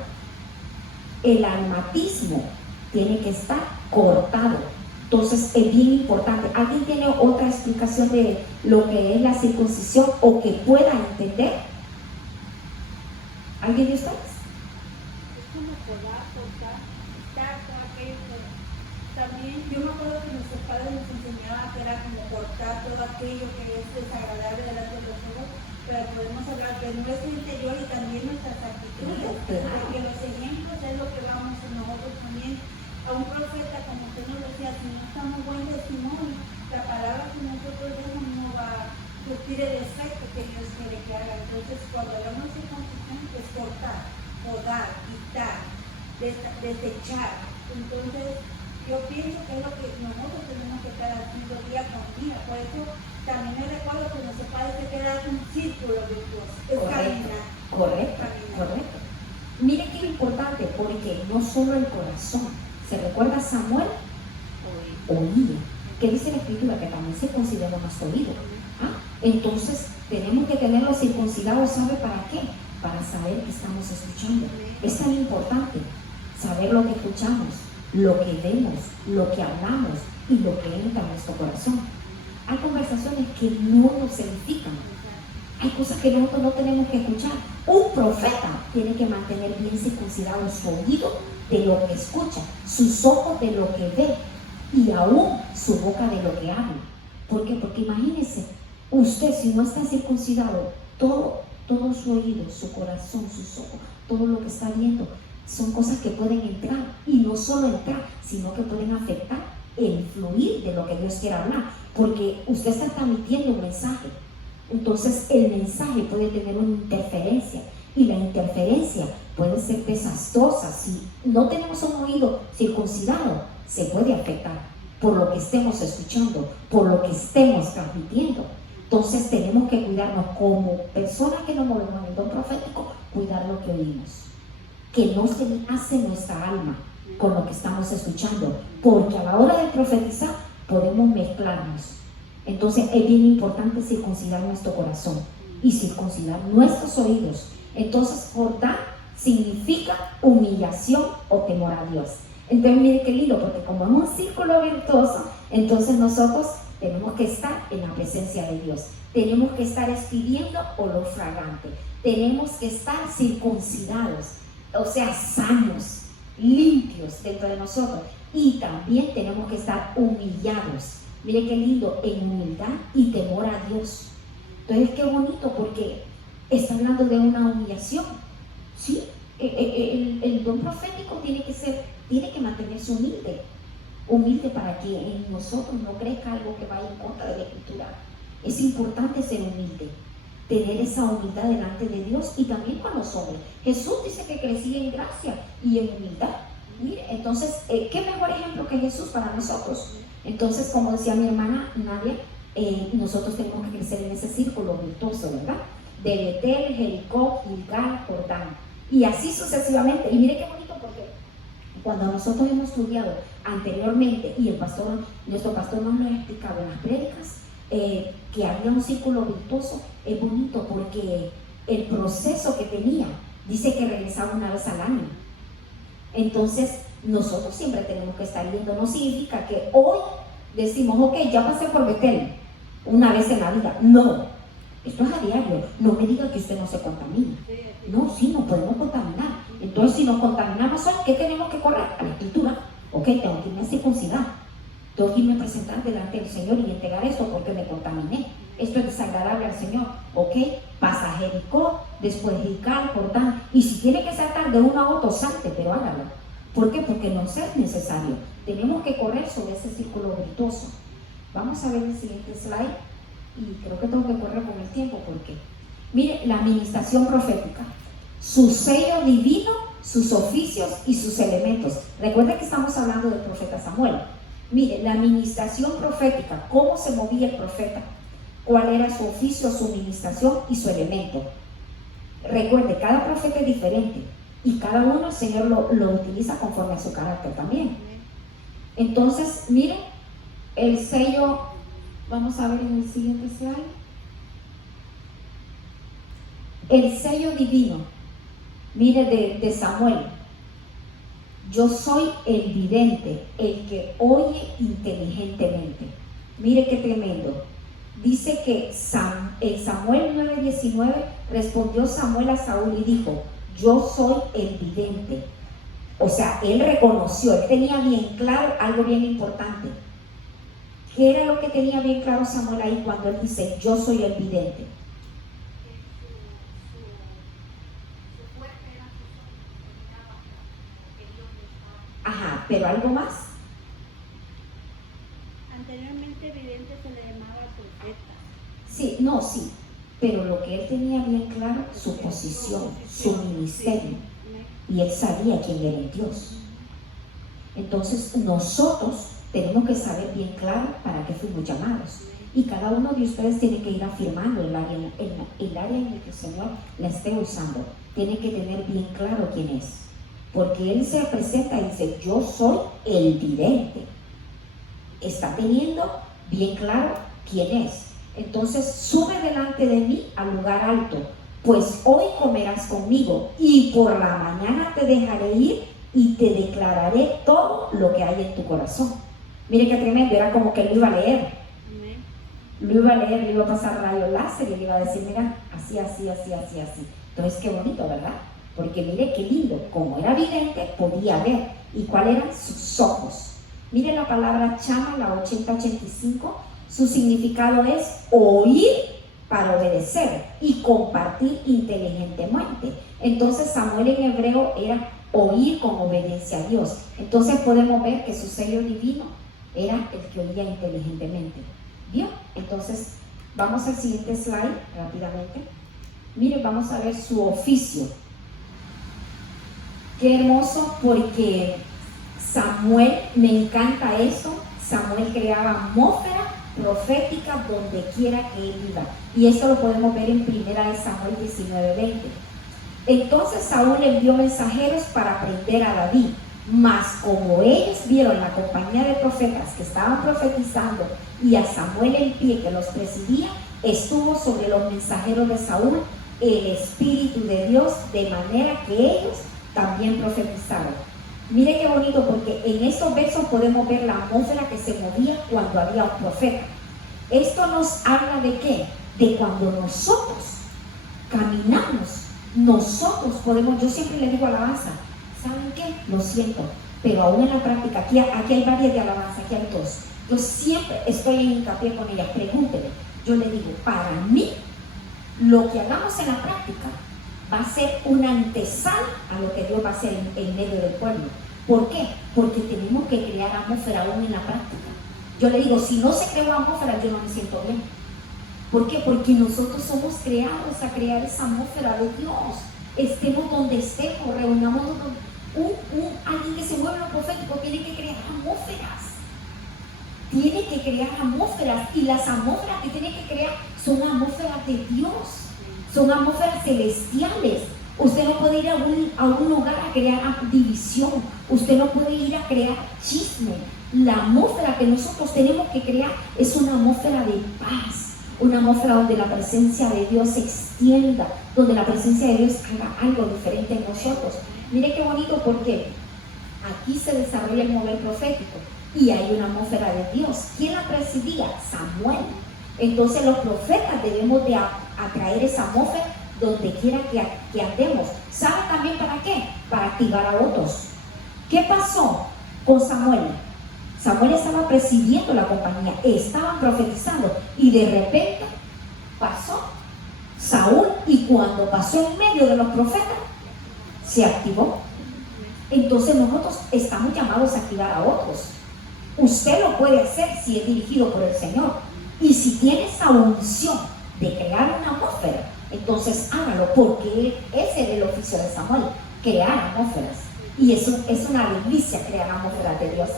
El almatismo tiene que estar cortado. Entonces es bien importante. ¿Alguien tiene otra explicación de lo que es la circuncisión o que pueda entender? ¿Alguien de ustedes? Es como podar, cortar, quitar todo aquello que también yo me acuerdo que nuestros padres nos enseñaban que era como cortar todo aquello que es desagradable delante de los ojos, pero podemos hablar de nuestro interior y también nuestras actitudes, porque los ejemplos es lo que vamos a nosotros también. A un profeta, como usted nos decía, si no está muy buen testimonio, la palabra que nosotros demos no va a surtir el efecto que Dios quiere que haga. Entonces, cuando hablamos de circuncisión, es cortar, podar, quitar, desechar. Entonces, yo pienso que es lo que nosotros tenemos que estar haciendo día con día. Por eso, también me recuerdo que nuestro padre se queda en un círculo de Dios, es caminar. Correcto. Mire qué importante, porque no solo el corazón. ¿Se recuerda Samuel? Oía. ¿Qué dice la Escritura? Que también se considera nuestro oído. Entonces, tenemos que tenerlo circuncidado. ¿Sabe para qué? Para saber que estamos escuchando. Es tan importante saber lo que escuchamos, lo que vemos, lo que hablamos y lo que entra en nuestro corazón. Hay conversaciones que no nos edifican. Hay cosas que nosotros no tenemos que escuchar. Un profeta tiene que mantener bien circuncidado su oído de lo que escucha, sus ojos de lo que ve y aún su boca de lo que habla. ¿Por qué? Porque imagínense, usted si no está circuncidado, todo su oído, su corazón, sus ojos, todo lo que está viendo, son cosas que pueden entrar y no solo entrar, sino que pueden afectar el fluir de lo que Dios quiere hablar, porque usted está transmitiendo un mensaje. Entonces el mensaje puede tener una interferencia y la interferencia puede ser desastrosa. Si no tenemos un oído circuncidado, se puede afectar por lo que estemos escuchando, por lo que estemos transmitiendo. Entonces tenemos que cuidarnos como personas que nos movemos en el don profético, cuidar lo que oímos, que no se hace nuestra alma con lo que estamos escuchando, porque a la hora de profetizar podemos mezclarnos. Entonces es bien importante circuncidar nuestro corazón y circuncidar nuestros oídos. Entonces cortar significa humillación o temor a Dios. Entonces mire qué lindo, porque como es un círculo virtuoso, entonces nosotros tenemos que estar en la presencia de Dios. Tenemos que estar expidiendo olor fragante. Tenemos que estar circuncidados, o sea, sanos, limpios dentro de nosotros. Y también tenemos que estar humillados. Mire qué lindo, en humildad y temor a Dios. Entonces qué bonito, porque está hablando de una humillación. Sí, el don profético tiene que mantenerse humilde para que en nosotros no crezca algo que vaya en contra de la Escritura. Es importante ser humilde, tener esa humildad delante de Dios y también con los hombres. Jesús dice que crecía en gracia y en humildad. Mire, entonces, ¿qué mejor ejemplo que Jesús para nosotros? Entonces, como decía mi hermana Nadia, nosotros tenemos que crecer en ese círculo virtuoso, ¿verdad? De Betel, Jericó, Gilgal, Jordán, y así sucesivamente. Y mire qué bonito, porque cuando nosotros hemos estudiado anteriormente y nuestro pastor nos lo ha explicado en las prédicas, que había un círculo virtuoso, es bonito porque el proceso que tenía, dice que regresaba una vez al año. Entonces nosotros siempre tenemos que estar yendo. No significa que hoy decimos, ok, ya pasé por Betel una vez en la vida. No, esto es a diario. No me diga que usted no se contamina. No, sí, nos podemos contaminar. Entonces, si nos contaminamos hoy, ¿qué tenemos que correr? A la escritura. Ok, tengo que irme a circuncidar, tengo que irme a presentar delante del Señor y entregar esto porque me contaminé. Esto es desagradable al Señor. Ok, pasa a Jericó, después Gilgal, Jordán, y si tiene que saltar de uno a otro, salte, pero hágalo. ¿Por qué? Porque no es necesario. Tenemos que correr sobre ese círculo virtuoso. Vamos a ver el siguiente slide, y creo que tengo que correr con el tiempo porque, mire, la administración profética, su sello divino, sus oficios y sus elementos. Recuerden que estamos hablando del profeta Samuel. Mire, la administración profética, cómo se movía el profeta, cuál era su oficio, su administración y su elemento. Recuerde, cada profeta es diferente y cada uno el Señor lo utiliza conforme a su carácter también. Entonces, miren, el sello, vamos a ver en el siguiente slide, el sello divino, mire, de Samuel. Yo soy el vidente, el que oye inteligentemente. Mire qué tremendo. Dice que en Samuel 9:19 respondió Samuel a Saúl y dijo, yo soy el vidente. O sea, él reconoció, él tenía bien claro algo bien importante. ¿Qué era lo que tenía bien claro Samuel ahí cuando él dice, yo soy el vidente? Ajá, pero algo más. Anteriormente vidente se le llamaba profeta. Sí, no, sí, pero lo que él tenía bien claro, su posición, su ministerio, y él sabía quién era Dios. Entonces nosotros tenemos que saber bien claro para qué fuimos llamados, y cada uno de ustedes tiene que ir afirmando el área en el que el Señor la esté usando. Tiene que tener bien claro quién es, porque él se presenta y dice, yo soy el vidente. Está teniendo bien claro quién es. Entonces sube delante de mí al lugar alto, pues hoy comerás conmigo y por la mañana te dejaré ir y te declararé todo lo que hay en tu corazón. Mire qué tremendo, era como que lo iba a leer. Lo iba a leer, le iba a pasar rayo láser y le iba a decir, mira, así, así, así, así, así. Entonces qué bonito, ¿verdad? Porque mire qué lindo, como era vidente, podía ver. ¿Y cuáles eran sus ojos? Mire la palabra chama, la 8085, su significado es oír para obedecer y compartir inteligentemente. Entonces Samuel en hebreo era oír con obediencia a Dios. Entonces podemos ver que su sello divino era el que oía inteligentemente. ¿Vio? Entonces vamos al siguiente slide rápidamente. Miren, vamos a ver su oficio. Qué hermoso, porque Samuel, me encanta eso. Samuel creaba atmósfera profética donde quiera que él iba, y esto lo podemos ver en 1 Samuel 19:20. Entonces Saúl envió mensajeros para prender a David, mas como ellos vieron la compañía de profetas que estaban profetizando y a Samuel en pie que los presidía, estuvo sobre los mensajeros de Saúl el Espíritu de Dios, de manera que ellos también profetizaron. Mire qué bonito, porque en estos versos podemos ver la atmósfera que se movía cuando había un profeta. Esto nos habla de qué? De cuando nosotros caminamos, nosotros podemos, yo siempre le digo alabanza, ¿saben qué? Lo siento, pero aún en la práctica, aquí hay varias de alabanza, aquí hay dos. Yo siempre estoy en hincapié con ellas, pregúntenle. Yo le digo, para mí, lo que hagamos en la práctica va a ser una antesala a lo que Dios va a hacer en medio del pueblo. ¿Por qué? Porque tenemos que crear atmósfera aún en la práctica. Yo le digo, si no se creó atmósfera, yo no me siento bien. ¿Por qué? Porque nosotros somos creados a crear esa atmósfera de Dios. Estemos donde estemos, reunámonos alguien que se mueve en lo profético tiene que crear atmósferas. Tiene que crear atmósferas, y las atmósferas que tiene que crear son atmósferas de Dios, son atmósferas celestiales. Usted no puede ir a un lugar a crear división, usted no puede ir a crear chisme. La atmósfera que nosotros tenemos que crear es una atmósfera de paz, una atmósfera donde la presencia de Dios se extienda, donde la presencia de Dios haga algo diferente en nosotros. Mire qué bonito, porque aquí se desarrolla el mover profético y hay una atmósfera de Dios. ¿Quién la presidía? Samuel. Entonces los profetas debemos de atraer esa atmósfera donde quiera que andemos. ¿Sabe también para qué? Para activar a otros. ¿Qué pasó con Samuel? Samuel estaba presidiendo la compañía, estaban profetizando, y de repente pasó Saúl, y cuando pasó en medio de los profetas, se activó. Entonces nosotros estamos llamados a activar a otros. Usted lo puede hacer si es dirigido por el Señor, y si tiene esa unción de crear una atmósfera, entonces hágalo, porque ese era el oficio de Samuel, crear atmósferas. Y eso es una delicia, crear atmósferas de Dios.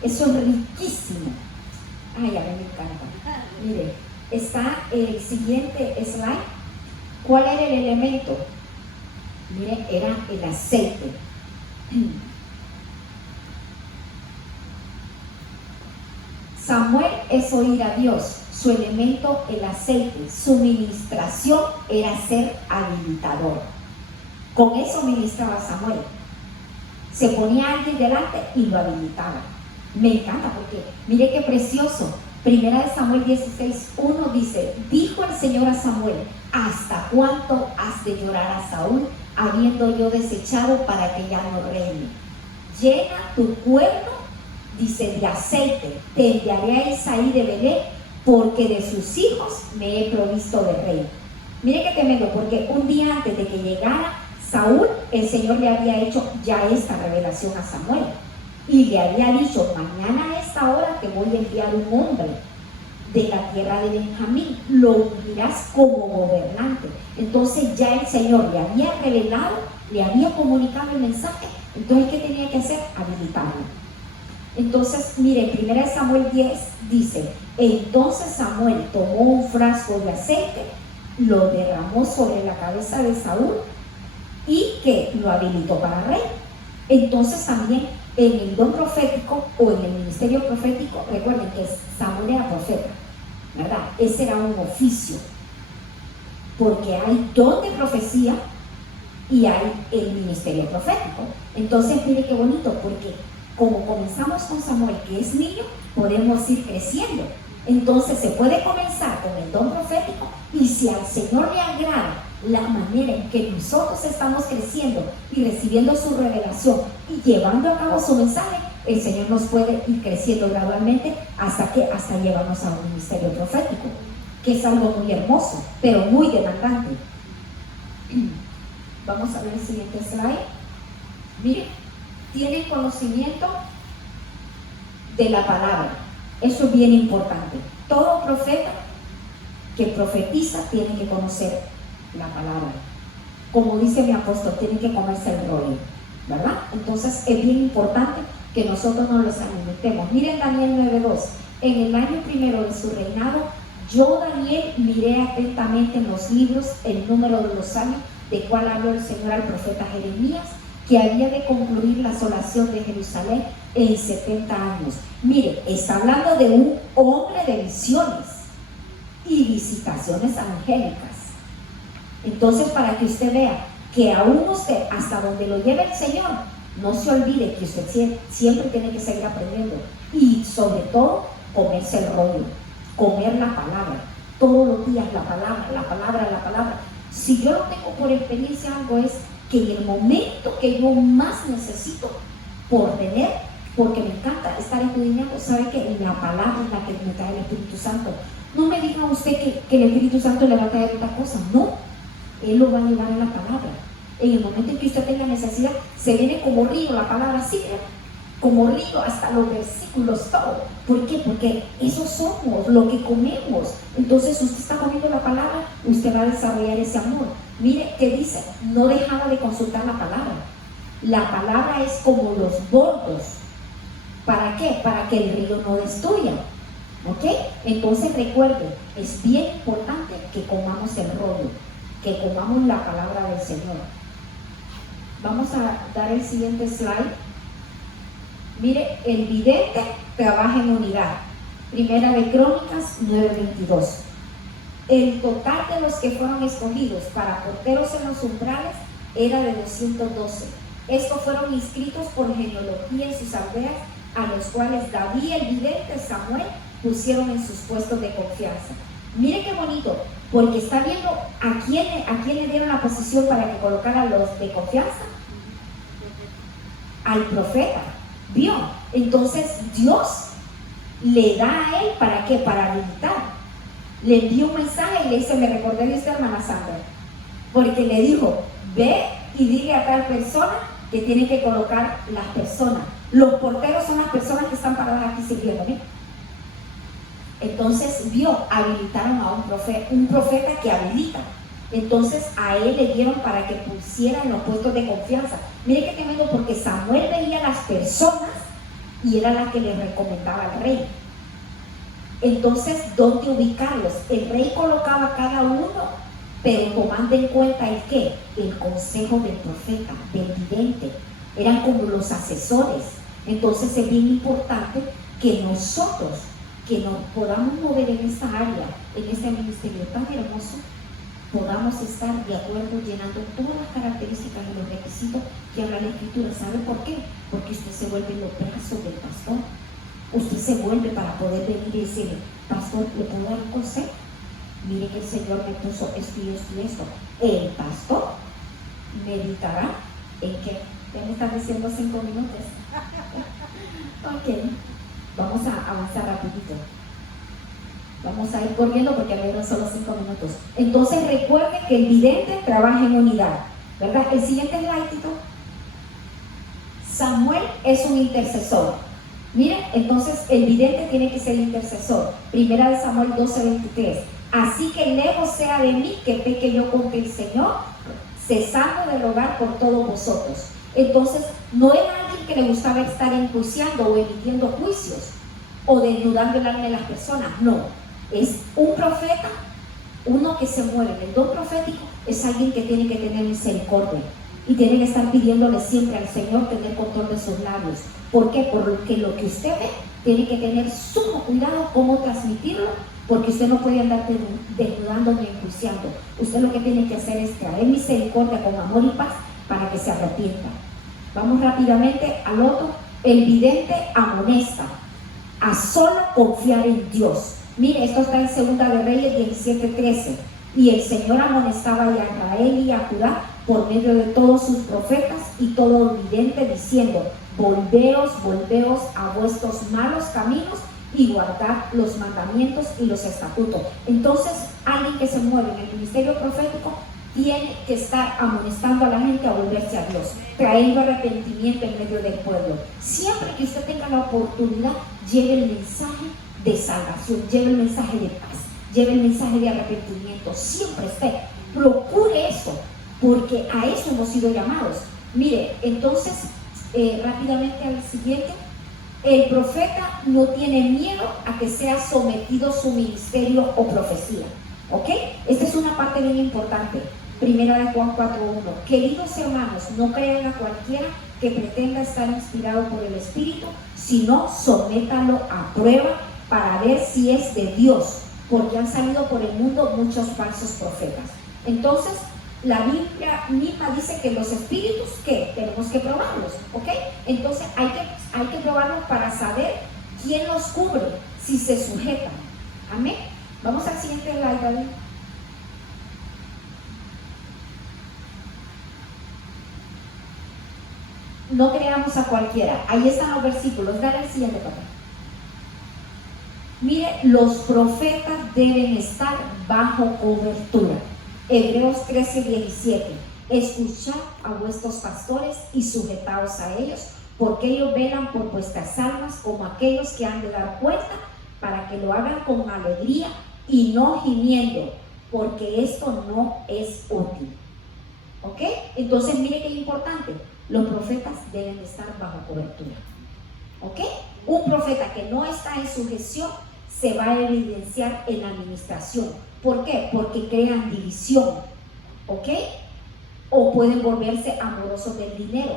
Eso es riquísimo. Ay, a mí me encanta. Mire, está el siguiente slide. ¿Cuál era el elemento? Mire, era el aceite. Samuel es oír a Dios. Su elemento, el aceite. Su ministración era ser habilitador. Con eso ministraba Samuel. Se ponía a alguien delante y lo habilitaba. Me encanta, porque mire qué precioso. Primera de Samuel 16:1 dice: dijo el Señor a Samuel: ¿hasta cuánto has de llorar a Saúl, habiendo yo desechado para que ya no reine? Llena tu cuerno, dice, de aceite, te enviaré a Isaí de Belén, porque de sus hijos me he provisto de rey. Mire qué tremendo, porque un día antes de que llegara Saúl, el Señor le había hecho ya esta revelación a Samuel, y le había dicho: mañana a esta hora te voy a enviar un hombre de la tierra de Benjamín, lo ungirás como gobernante. Entonces ya el Señor le había revelado, le había comunicado el mensaje. Entonces, ¿qué tenía que hacer? Habilitarlo. Entonces, mire, 1 Samuel 10 dice: entonces Samuel tomó un frasco de aceite, lo derramó sobre la cabeza de Saúl, y que lo habilitó para rey. Entonces también en el don profético o en el ministerio profético, recuerden que Samuel era profeta, ¿verdad? Ese era un oficio, porque hay don de profecía y hay el ministerio profético. Entonces mire qué bonito, porque como comenzamos con Samuel, que es niño, podemos ir creciendo. Entonces se puede comenzar con el don profético, y si al Señor le agrada la manera en que nosotros estamos creciendo y recibiendo su revelación y llevando a cabo su mensaje, el Señor nos puede ir creciendo gradualmente hasta llevarnos a un ministerio profético, que es algo muy hermoso, pero muy demandante. Vamos a ver el siguiente slide. Miren, tienen conocimiento de la palabra. Eso es bien importante. Todo profeta que profetiza tiene que conocer la palabra. Como dice mi apóstol, tiene que comerse el rollo, ¿verdad? Entonces es bien importante que nosotros no los alimentemos. Miren Daniel 9:2. En el año primero de su reinado, yo, Daniel, miré atentamente en los libros el número de los años de cual habló el Señor al profeta Jeremías, que había de concluir la asolación de Jerusalén en 70 años. Mire, está hablando de un hombre de visiones y visitaciones angélicas. Entonces, para que usted vea que aún usted, hasta donde lo lleve el Señor, no se olvide que usted siempre tiene que seguir aprendiendo, y sobre todo comerse el rollo, comer la palabra, todos los días la palabra, la palabra, la palabra. Si yo lo tengo por experiencia, algo es que en el momento que yo más necesito por tener, porque me encanta estar escudriñando, sabe que la palabra es la que me trae el Espíritu Santo. No me diga usted que el Espíritu Santo le va a traer otra cosa, no. Él lo va a llevar en la palabra. En el momento en que usted tenga necesidad, se viene como río la palabra, así, como río hasta los versículos, todo. ¿Por qué? Porque eso somos, lo que comemos. Entonces usted está comiendo la palabra, usted va a desarrollar ese amor. Mire que dice, no dejaba de consultar la palabra. La palabra es como los bordos. ¿Para qué? Para que el río no destruya. ¿Ok? Entonces recuerde, es bien importante que comamos el rollo, que comamos la palabra del Señor. Vamos a dar el siguiente slide. Mire, el vidente trabaja en unidad. Primera de Crónicas 9:22. El total de los que fueron escogidos para porteros en los umbrales era de 212. Estos fueron inscritos por genealogía en sus aldeas, a los cuales David, el vidente, Samuel, pusieron en sus puestos de confianza. Mire qué bonito, porque está viendo a quién le dieron la posición para que colocara los de confianza. Al profeta. ¿Vio? Entonces Dios le da a él, ¿para qué? Para habilitar. Le envió un mensaje y le dice, me recordé de usted, hermana Sandra, porque le dijo, ve y dile a tal persona que tiene que colocar las personas. Los porteros son las personas que están paradas aquí sirviendo, ¿eh? Entonces vio, habilitaron a un profeta que habilita. Entonces a él le dieron para que pusiera en los puestos de confianza. Mire qué tremendo, porque Samuel veía a las personas y era la que le recomendaba al rey. Entonces, ¿dónde ubicarlos? El rey colocaba a cada uno, pero tomando en cuenta el qué, el consejo del profeta, del vidente. Eran como los asesores. Entonces es bien importante que nosotros, que nos podamos mover en esta área, en este ministerio tan hermoso, podamos estar de acuerdo llenando todas las características y los requisitos que habla la Escritura. ¿Sabe por qué? Porque usted se vuelve en los brazos del pastor. Usted se vuelve para poder venir y decirle, pastor, ¿le puedo dar un consejo? Mire que el Señor me puso esto y esto y esto. El pastor meditará en que, ya me están diciendo 5 minutos. Ok, vamos a avanzar rapidito. Vamos a ir corriendo porque me dieron solo 5 minutos. Entonces recuerde que el vidente trabaja en unidad, ¿verdad? El siguiente slide, Tito. Samuel es un intercesor. Miren, entonces el vidente tiene que ser intercesor. Primera de Samuel 12:23. Así que lejos sea de mí que peque yo contra el Señor, cesando de rogar por todos vosotros. Entonces no era alguien que le gustaba estar enjuiciando o emitiendo juicios o desnudando el alma de las personas. No, es un profeta, uno que se mueve en el don profético. Es alguien que tiene que tener misericordia y tiene que estar pidiéndole siempre al Señor tener control de sus labios. ¿Por qué? Porque lo que usted ve tiene que tener sumo cuidado cómo transmitirlo, porque usted no puede andar desnudando ni enjuiciando. Usted lo que tiene que hacer es traer misericordia con amor y paz para que se arrepienta. Vamos rápidamente al otro. El vidente amonesta a solo confiar en Dios. Mire, esto está en 2 de Reyes 17:13. Y el Señor amonestaba a Israel y a Judá por medio de todos sus profetas y todo vidente, diciendo, volveos a vuestros malos caminos y guardad los mandamientos y los estatutos. Entonces, alguien que se mueve en el ministerio profético tiene que estar amonestando a la gente a volverse a Dios, trayendo arrepentimiento en medio del pueblo. Siempre que usted tenga la oportunidad, lleve el mensaje de salvación, lleve el mensaje de paz, lleve el mensaje de arrepentimiento. Siempre esté, procure eso, porque a eso hemos sido llamados. Mire, entonces, rápidamente al siguiente. El profeta no tiene miedo a que sea sometido su ministerio o profecía. ¿Ok? Esta es una parte bien importante. Primera de Juan 4:1. Queridos hermanos, no crean a cualquiera que pretenda estar inspirado por el Espíritu, sino sométalo a prueba para ver si es de Dios, porque han salido por el mundo muchos falsos profetas. Entonces, la Biblia misma dice que los espíritus, ¿qué? Tenemos que probarlos, ¿ok? Entonces hay que probarlos para saber quién los cubre, si se sujetan. Amén. Vamos al siguiente slide, David. No creamos a cualquiera. Ahí están los versículos. Dale al siguiente, papá. Mire, los profetas deben estar bajo cobertura. Hebreos 13:17. Escuchad a vuestros pastores y sujetaos a ellos, porque ellos velan por vuestras almas como aquellos que han de dar cuenta, para que lo hagan con alegría y no gimiendo, porque esto no es útil. ¿Ok? Entonces mire qué importante, los profetas deben estar bajo cobertura. ¿Ok? Un profeta que no está en sujeción se va a evidenciar en la administración. ¿Por qué? Porque crean división. ¿Ok? O pueden volverse amorosos del dinero,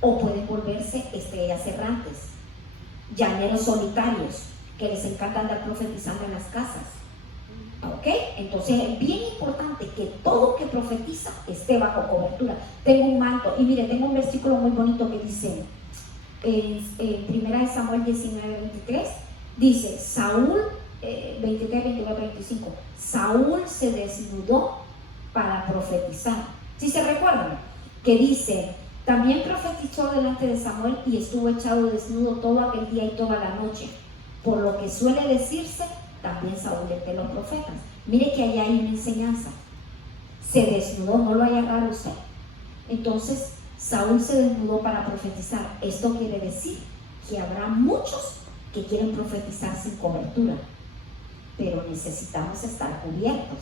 o pueden volverse estrellas errantes, llaneros solitarios, que les encanta andar profetizando en las casas. ¿Ok? Entonces es bien importante que todo que profetiza esté bajo cobertura. Tengo un manto, y mire, tengo un versículo muy bonito que dice, en 1 Samuel 19:23, dice, Saúl, 23, 22, 25, Saúl se desnudó para profetizar. Si se recuerdan, que dice, también profetizó delante de Samuel y estuvo echado desnudo todo aquel día y toda la noche. Por lo que suele decirse, también Saúl entre los profetas. Mire que allá hay una enseñanza. Se desnudó, no lo haya raro usted. Entonces, Saúl se desnudó para profetizar. Esto quiere decir que habrá muchos que quieren profetizar sin cobertura, pero necesitamos estar cubiertos,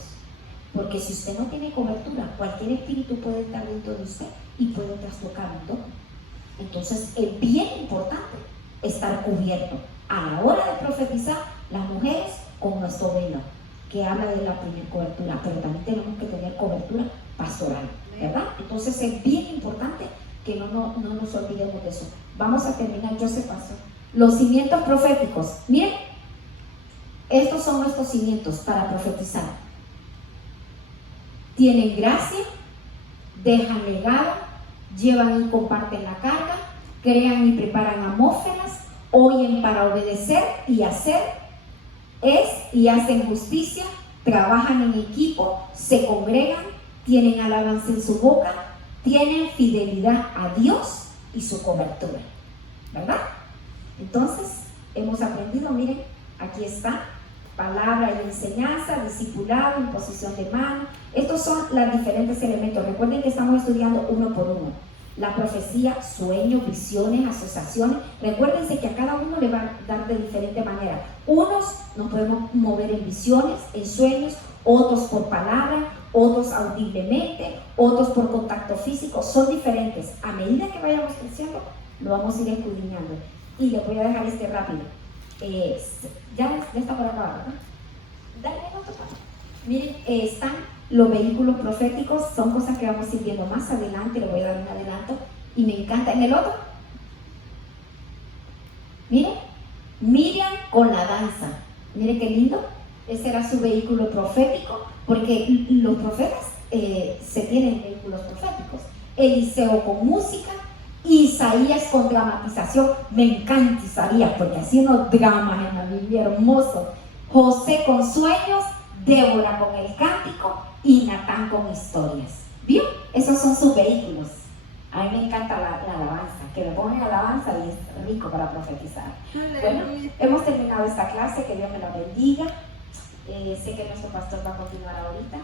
porque si usted no tiene cobertura, cualquier espíritu puede estar dentro de usted y puede trastocar un don. Entonces es bien importante estar cubierto a la hora de profetizar. Las mujeres con nuestro velo, que habla de la primera cobertura, pero también tenemos que tener cobertura pastoral, ¿verdad? Entonces es bien importante que no nos olvidemos de eso. Vamos a terminar, yo se paso. Los cimientos proféticos. Miren, estos son nuestros cimientos para profetizar. Tienen gracia, dejan legado, llevan y comparten la carga, crean y preparan atmósferas, oyen para obedecer y hacer, y hacen justicia, trabajan en equipo, se congregan, tienen alabanza en su boca, tienen fidelidad a Dios y su cobertura, ¿verdad? Entonces, hemos aprendido, miren, aquí está, palabra y enseñanza, discipulado, imposición de mano. Estos son los diferentes elementos. Recuerden que estamos estudiando uno por uno. La profecía, sueños, visiones, asociaciones. Recuérdense que a cada uno le va a dar de diferente manera. Unos nos podemos mover en visiones, en sueños, otros por palabra, otros audiblemente, otros por contacto físico. Son diferentes. A medida que vayamos creciendo, lo vamos a ir escudriñando. Y les voy a dejar rápido. Ya está por acabar, ¿verdad? Dale, miren, están los vehículos proféticos, son cosas que vamos a ir viendo más adelante, les voy a dar un adelanto, y me encanta. En el otro, miren, Miriam con la danza, miren qué lindo, ese era su vehículo profético, porque los profetas se tienen vehículos proféticos. Eliseo con música, Isaías con dramatización. Me encanta Isaías porque hacía unos dramas en la Biblia hermosos. José con sueños, Débora con el cántico y Natán con historias. ¿Vio? Esos son sus vehículos. A mí me encanta la alabanza, que le ponen alabanza y es rico para profetizar. Bueno, hemos terminado esta clase, que Dios me la bendiga. Sé que nuestro pastor va a continuar ahorita.